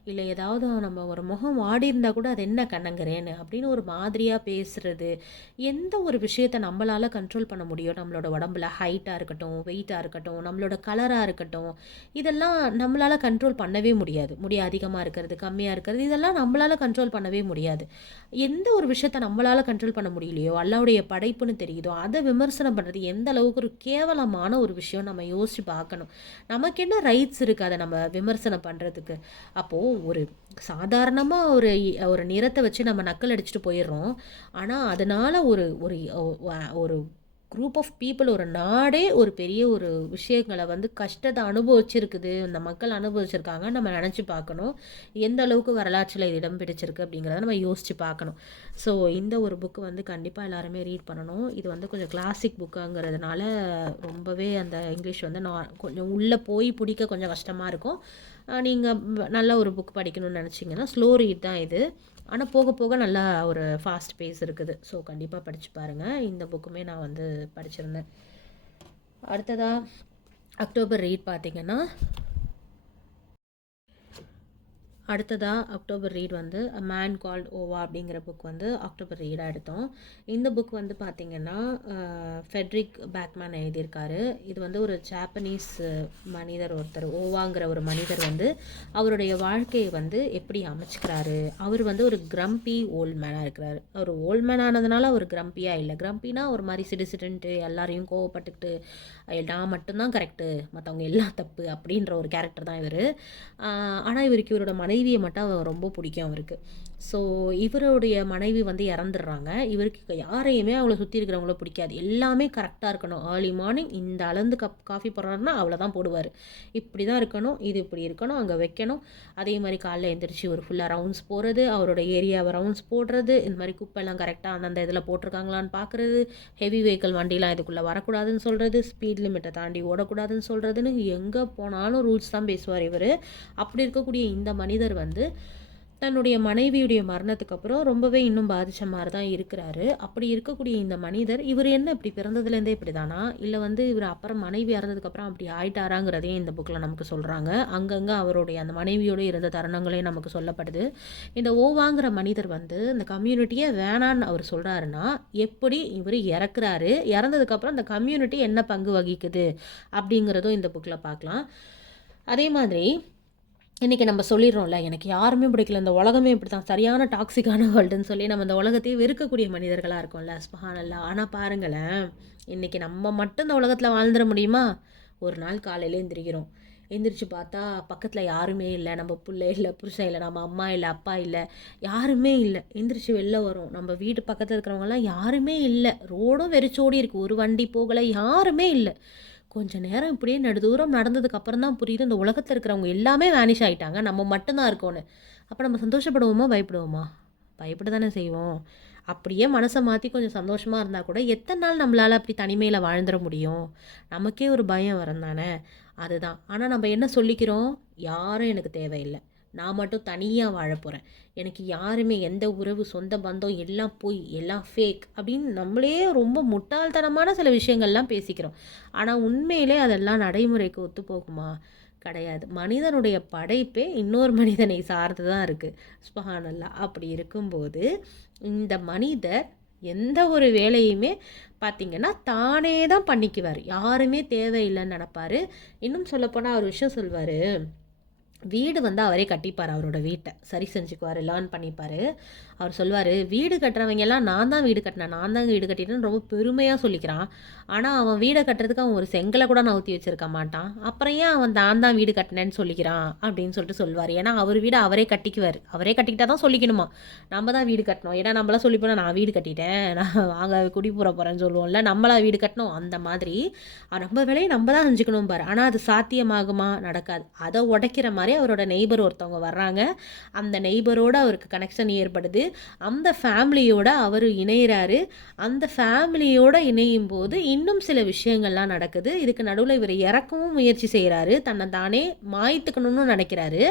இல்லை ஏதாவது நம்ம ஒரு முகம் வாடி இருந்தால் கூட அது என்ன கண்ணங்கிறேன்னு அப்படின்னு ஒரு மாதிரியாக பேசுகிறது. எந்த ஒரு விஷயத்தை நம்மளால் கண்ட்ரோல் பண்ண முடியும்? நம்மளோட உடம்புல ஹைட்டாக இருக்கட்டும், வெயிட்டாக இருக்கட்டும், நம்மளோட கலராக இருக்கட்டும், இதெல்லாம் நம்மளால் கண்ட்ரோல் பண்ணவே முடியாது. முடி அதிகமாக இருக்கிறது, கம்மியாக இருக்கிறது, இதெல்லாம் நம்மளால் கண்ட்ரோல் பண்ணவே முடியாது. எந்த ஒரு விஷயத்தை நம்மளால் கண்ட்ரோல் பண்ண முடியலையோ, அல்லாவுடைய படைப்புன்னு தெரியுதோ, அதை விமர்சனம் பண்ணுறது எந்த அளவுக்கு ஒரு கேவலமான ஒரு விஷயம் நம்ம யோசிச்சு பார்க்கணும். நமக்கு என்ன ரைட்ஸ் இருக்குது அதை நம்ம விமர்சனம் பண்ணுறதுக்கு? அப்போது ஒரு சாதாரணமாக ஒரு நிறத்தை வச்சு நம்ம நக்கல் அடிச்சுட்டு போயிடுறோம். ஆனால் அதனால் ஒரு ஒரு ஒரு குரூப் ஆஃப் பீப்புள், ஒரு நாடே ஒரு பெரிய ஒரு விஷயங்களை வந்து கஷ்டத்தை அனுபவிச்சிருக்குது, இந்த மக்கள் அனுபவிச்சிருக்காங்க. நம்ம நினச்சி பார்க்கணும் எந்த அளவுக்கு வரலாற்றில் இது இடம் பிடிச்சிருக்கு அப்படிங்கிறத நம்ம யோசித்து பார்க்கணும். ஸோ இந்த ஒரு புக்கு வந்து கண்டிப்பாக எல்லாருமே ரீட் பண்ணணும். இது வந்து கொஞ்சம் கிளாசிக் புக்குங்கிறதுனால ரொம்பவே அந்த இங்கிலீஷ் வந்து கொஞ்சம் உள்ளே போய் பிடிக்க கொஞ்சம் கஷ்டமாக இருக்கும். நீங்கள் நல்ல ஒரு புக் படிக்கணும்னு நினச்சிங்கன்னா ஸ்லோ ரீட் தான் இது. ஆனால் போக போக நல்லா ஒரு ஃபாஸ்ட் பேஸ் இருக்குது. ஸோ கண்டிப்பாக படித்து பாருங்கள். இந்த புக்குமே நான் வந்து படிச்சிருந்தேன். அடுத்ததாக அக்டோபர் ரீட் பார்த்திங்கன்னா, அக்டோபர் ரீட் வந்து அ மேன் கால்ட் ஓவா அப்படிங்கிற புக் வந்து அக்டோபர் ரீடாக எடுத்தோம். இந்த புக் வந்து பார்த்திங்கன்னா ஃபெட்ரிக் பேக்மேன் எழுதியிருக்காரு. இது வந்து ஒரு ஜாப்பனீஸ் மனிதர் ஒருத்தர், ஓவாங்கிற ஒரு மனிதர் வந்து அவருடைய வாழ்க்கையை வந்து எப்படி அமைச்சிக்கிறாரு. அவர் வந்து ஒரு கிரம்பி ஓல்ட் மேனாக இருக்கிறாரு. அவர் ஓல்ட் மேன் ஆனதுனால அவர் கிரம்பியாக இல்லை. கிரம்பினா ஒரு மாதிரி சிடுசிடுன்ட்டு எல்லாரையும் கோவப்பட்டுக்கிட்டு நான் மட்டும்தான் கரெக்டு, மற்றவங்க எல்லாம் தப்பு அப்படின்ற ஒரு கேரக்டர் தான் இவர். ஆனால் இவரோட மனைவியை மட்டும் ரொம்ப பிடிக்கும் அவருக்கு. ஸோ இவருடைய மனைவி வந்து இறந்துடுறாங்க. இவருக்கு யாரையுமே அவளை சுற்றி இருக்கிறவங்கள பிடிக்காது. எல்லாமே கரெக்டாக இருக்கணும். ஏர்லி மார்னிங் இந்த அளந்து காஃபி போடுறாருன்னா அவ்வளோ தான் போடுவார். இப்படி தான் இருக்கணும், இது இப்படி இருக்கணும், அங்கே வைக்கணும். அதே மாதிரி காலைல எழுந்திரிச்சு ஒரு ஃபுல்லாக ரவுண்ட்ஸ் போகிறது, அவரோட ஏரியாவை ரவுண்ட்ஸ் போடுறது, இந்த மாதிரி குப்பைலாம் கரெக்டாக அந்தந்த இதில் போட்டிருக்காங்களான்னு பார்க்குறது, ஹெவி வெஹிக்கிள் வண்டிலாம் இதுக்குள்ளே வரக்கூடாதுன்னு சொல்கிறது, ஸ்பீட் லிமிட்டை தாண்டி ஓடக்கூடாதுன்னு சொல்கிறதுன்னு எங்கே போனாலும் ரூல்ஸ் தான் பேசுவார் இவர். அப்படி இருக்கக்கூடிய இந்த மனிதர் வந்து தன்னுடைய மனைவியுடைய மரணத்துக்கு அப்புறம் ரொம்பவே இன்னும் பாதித்த மாதிரி தான் இருக்கிறாரு. அப்படி இருக்கக்கூடிய இந்த மனிதர் இவர் என்ன இப்படி பிறந்ததுலேருந்தே இப்படி தானா, இல்லை வந்து இவர் அப்புறம் மனைவி இறந்ததுக்கப்புறம் அப்படி ஆயிட்டாராங்கிறதையும் இந்த புக்கில் நமக்கு சொல்கிறாங்க. அங்கங்கே அவருடைய அந்த மனைவியோடு இருந்த தருணங்களையும் நமக்கு சொல்லப்படுது. இந்த ஓவாங்கிற மனிதர் வந்து இந்த கம்யூனிட்டியே வேணான்னு அவர் சொல்கிறாருன்னா, எப்படி இவர் இறக்குறாரு, இறந்ததுக்கப்புறம் அந்த கம்யூனிட்டி என்ன பங்கு வகிக்குது அப்படிங்கிறதும் இந்த புக்கில் பார்க்கலாம். அதே மாதிரி இன்றைக்கி நம்ம சொல்லிடுறோம்ல, எனக்கு யாருமே பிடிக்கல, இந்த உலகமே இப்படி தான் சரியான டாக்ஸிக்கான வேர்ல்டுன்னு சொல்லி நம்ம இந்த உலகத்தையே வெறுக்கக்கூடிய மனிதர்களாக இருக்கோம்ல, சுப்ஹானல்லாஹ். ஆனால் பாருங்களேன், இன்றைக்கி நம்ம மட்டும் இந்த உலகத்தில் வாழ்ந்துட முடியுமா? ஒரு நாள் காலையில் எந்திரிக்கிறோம், எந்திரிச்சு பார்த்தா பக்கத்தில் யாருமே இல்லை, நம்ம பிள்ளை இல்லை, புருஷன் இல்லை, நம்ம அம்மா இல்லை, அப்பா இல்லை, யாருமே இல்லை. எந்திரிச்சு வெளில வரும், நம்ம வீட்டு பக்கத்தில் இருக்கிறவங்கலாம் யாருமே இல்லை, ரோடும் வெறிச்சோடி இருக்குது, ஒரு வண்டி போகலை, யாருமே இல்லை. கொஞ்சம் நேரம் இப்படியே நெடுதூரம் நடந்ததுக்கு அப்புறம் தான் புரியுது இந்த உலகத்தில் இருக்கிறவங்க எல்லாமே வேனிஷ் ஆகிட்டாங்க, நம்ம மட்டும்தான் இருக்கோன்னு. அப்போ நம்ம சந்தோஷப்படுவோமா, பயப்படுவோமா? பயப்பட தானே செய்வோம். அப்படியே மனசை மாற்றி கொஞ்சம் சந்தோஷமாக இருந்தால் கூட எத்தனை நாள் நம்மளால் அப்படி தனிமையில் வாழ்ந்துட முடியும்? நமக்கே ஒரு பயம் வரும் தானே, அதுதான். ஆனால் நம்ம என்ன சொல்லிக்கிறோம், யாரும் எனக்கு தேவையில்லை, நான் மட்டும் தனியாக வாழ போகிறேன், எனக்கு யாருமே எந்த உறவு சொந்த பந்தம் எல்லாம் போய் எல்லாம் ஃபேக் அப்படின்னு நம்மளே ரொம்ப முட்டாள்தனமான சில விஷயங்கள்லாம் பேசிக்கிறோம். ஆனால் உண்மையிலே அதெல்லாம் நடைமுறைக்கு ஒத்து போகுமா? கிடையாது. மனிதனுடைய படைப்பே இன்னொரு மனிதனை சார்ந்து தான் இருக்குது. சுப்ஹானல்லாஹ். அப்படி இருக்கும்போது இந்த மனிதர் எந்த ஒரு வேலையுமே பார்த்திங்கன்னா தானே தான் பண்ணிக்குவார். யாருமே தேவையில்லைன்னு நினப்பாரு. இன்னும் சொல்லப்போனால் ஒரு விஷயம் சொல்வார், வீடு வந்து அவரே கட்டிப்பார். அவரோட வீட்டை சரி செஞ்சுக்குவார், லேர்ன் பண்ணிப்பார். அவர் சொல்வார், வீடு கட்டுறவங்க எல்லாம் நான் தான் வீடு கட்டினேன், நான் தாங்க வீடு கட்டிட்டேன்னு ரொம்ப பெருமையாக சொல்லிக்கிறான். ஆனால் அவன் வீடை கட்டுறதுக்கு அவன் ஒரு செங்கலை கூட நவுத்தி வச்சிருக்க மாட்டான். அப்புறம் ஏன் அவன் தான் வீடு கட்டினேன்னு சொல்லிக்கிறான் அப்படின்னு சொல்லிட்டு சொல்வார். ஏன்னா அவர் வீடை அவரே கட்டிக்குவார். அவரே கட்டிக்கிட்டா தான் சொல்லிக்கணுமா, நம்ம தான் வீடு கட்டணும். ஏன்னா நம்மளாம் சொல்லி போனால் நான் வீடு கட்டிட்டேன், நான் வாங்க குடி போகிறேன்னு சொல்லுவோம்ல, நம்மளா வீடு கட்டணும். அந்த மாதிரி நம்ம வேலையை நம்ம தான் செஞ்சுக்கணும் பாரு. ஆனால் அது சாத்தியமாகுமா? நடக்காது. அதை உடைக்கிற மாதிரி அவரோட நெய்பர் ஒருத்தவங்க வர்றாங்க. அந்த நெய்பரோடு அவருக்கு கனெக்ஷன் ஏற்படுது. அந்த ஃபேமிலியோட அவர் இணையிறாரு. அந்த ஃபேமிலியோட இணையும் போது இன்னும் சில விஷயங்கள்லாம் நடக்குது. இதுக்கு நடுவில் இவர் இறக்கவும் முயற்சி செய்கிறாரு, தன்னை தானே மாய்த்துக்கணும்னு நினைக்கிறாரு.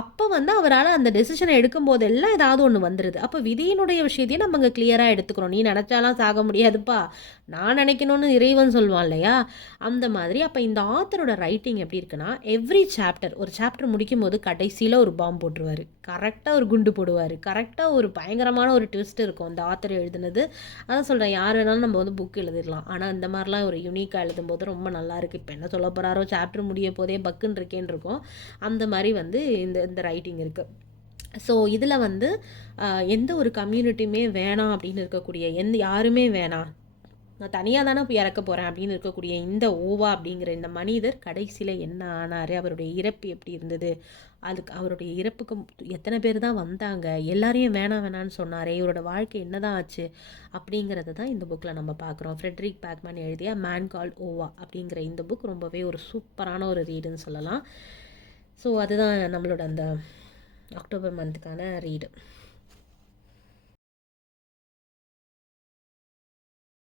அப்போ வந்து அவரால் அந்த டெசிஷனை எடுக்கும் போதெல்லாம் ஏதாவது ஒன்று வந்துடுது. அப்போ விதியினுடைய விஷயத்தையும் நம்ம இங்கே கிளியராக எடுத்துக்கிறோம். நீ நினச்சாலாம் சாக முடியாதுப்பா, நான் நினைக்கணும்னு இறைவன் சொல்லுவான் இல்லையா, அந்த மாதிரி. அப்போ இந்த ஆத்தரோட ரைட்டிங் எப்படி இருக்குன்னா, எவ்ரி சாப்டர், ஒரு சாப்டர் முடிக்கும் போது கடைசியில் ஒரு பாம்பு போட்டுருவார், கரெக்டாக ஒரு குண்டு போடுவார், கரெக்டாக ஒரு பயங்கரமான ஒரு ட்விஸ்ட் இருக்கும் அந்த ஆத்தர் எழுதுனது. அதான் சொல்கிறேன், யார் வேணாலும் நம்ம வந்து புக் எழுதிடலாம், ஆனால் இந்த மாதிரிலாம் ஒரு யூனிக்காக எழுதும்போது ரொம்ப நல்லாயிருக்கு. இப்போ என்ன சொல்ல போகிறாரோ, சாப்டர் முடிய போதே பக்குன்னு இருக்கேன்னு இருக்கும். அந்த மாதிரி வந்து இந்த இந்த ரைட்டிங் இருக்குது. ஸோ இதில் வந்து எந்த ஒரு கம்யூனிட்டியுமே வேணாம் அப்படின்னு இருக்கக்கூடிய, யாருமே வேணாம், நான் தனியாக தானே போய் இறக்க போகிறேன் அப்படின்னு இருக்கக்கூடிய இந்த ஓவா அப்படிங்கிற இந்த மனிதர் கடைசியில் என்ன ஆனார், அவருடைய இறப்பு எப்படி இருந்தது, அதுக்கு அவருடைய இறப்புக்கு எத்தனை பேர் தான் வந்தாங்க, எல்லாரையும் வேணான்னு சொன்னாரே, இவரோட வாழ்க்கை என்ன தான் ஆச்சு அப்படிங்கிறது தான் இந்த புக்கில் நம்ம பார்க்குறோம். ஃப்ரெட்ரிக் பேக்மேன் எழுதிய மேன் கால்ட் ஓவா அப்படிங்கிற இந்த புக் ரொம்பவே ஒரு சூப்பரான ஒரு ரீடுன்னு சொல்லலாம். ஸோ அதுதான் நம்மளோட அந்த அக்டோபர் மந்த்துக்கான ரீடு.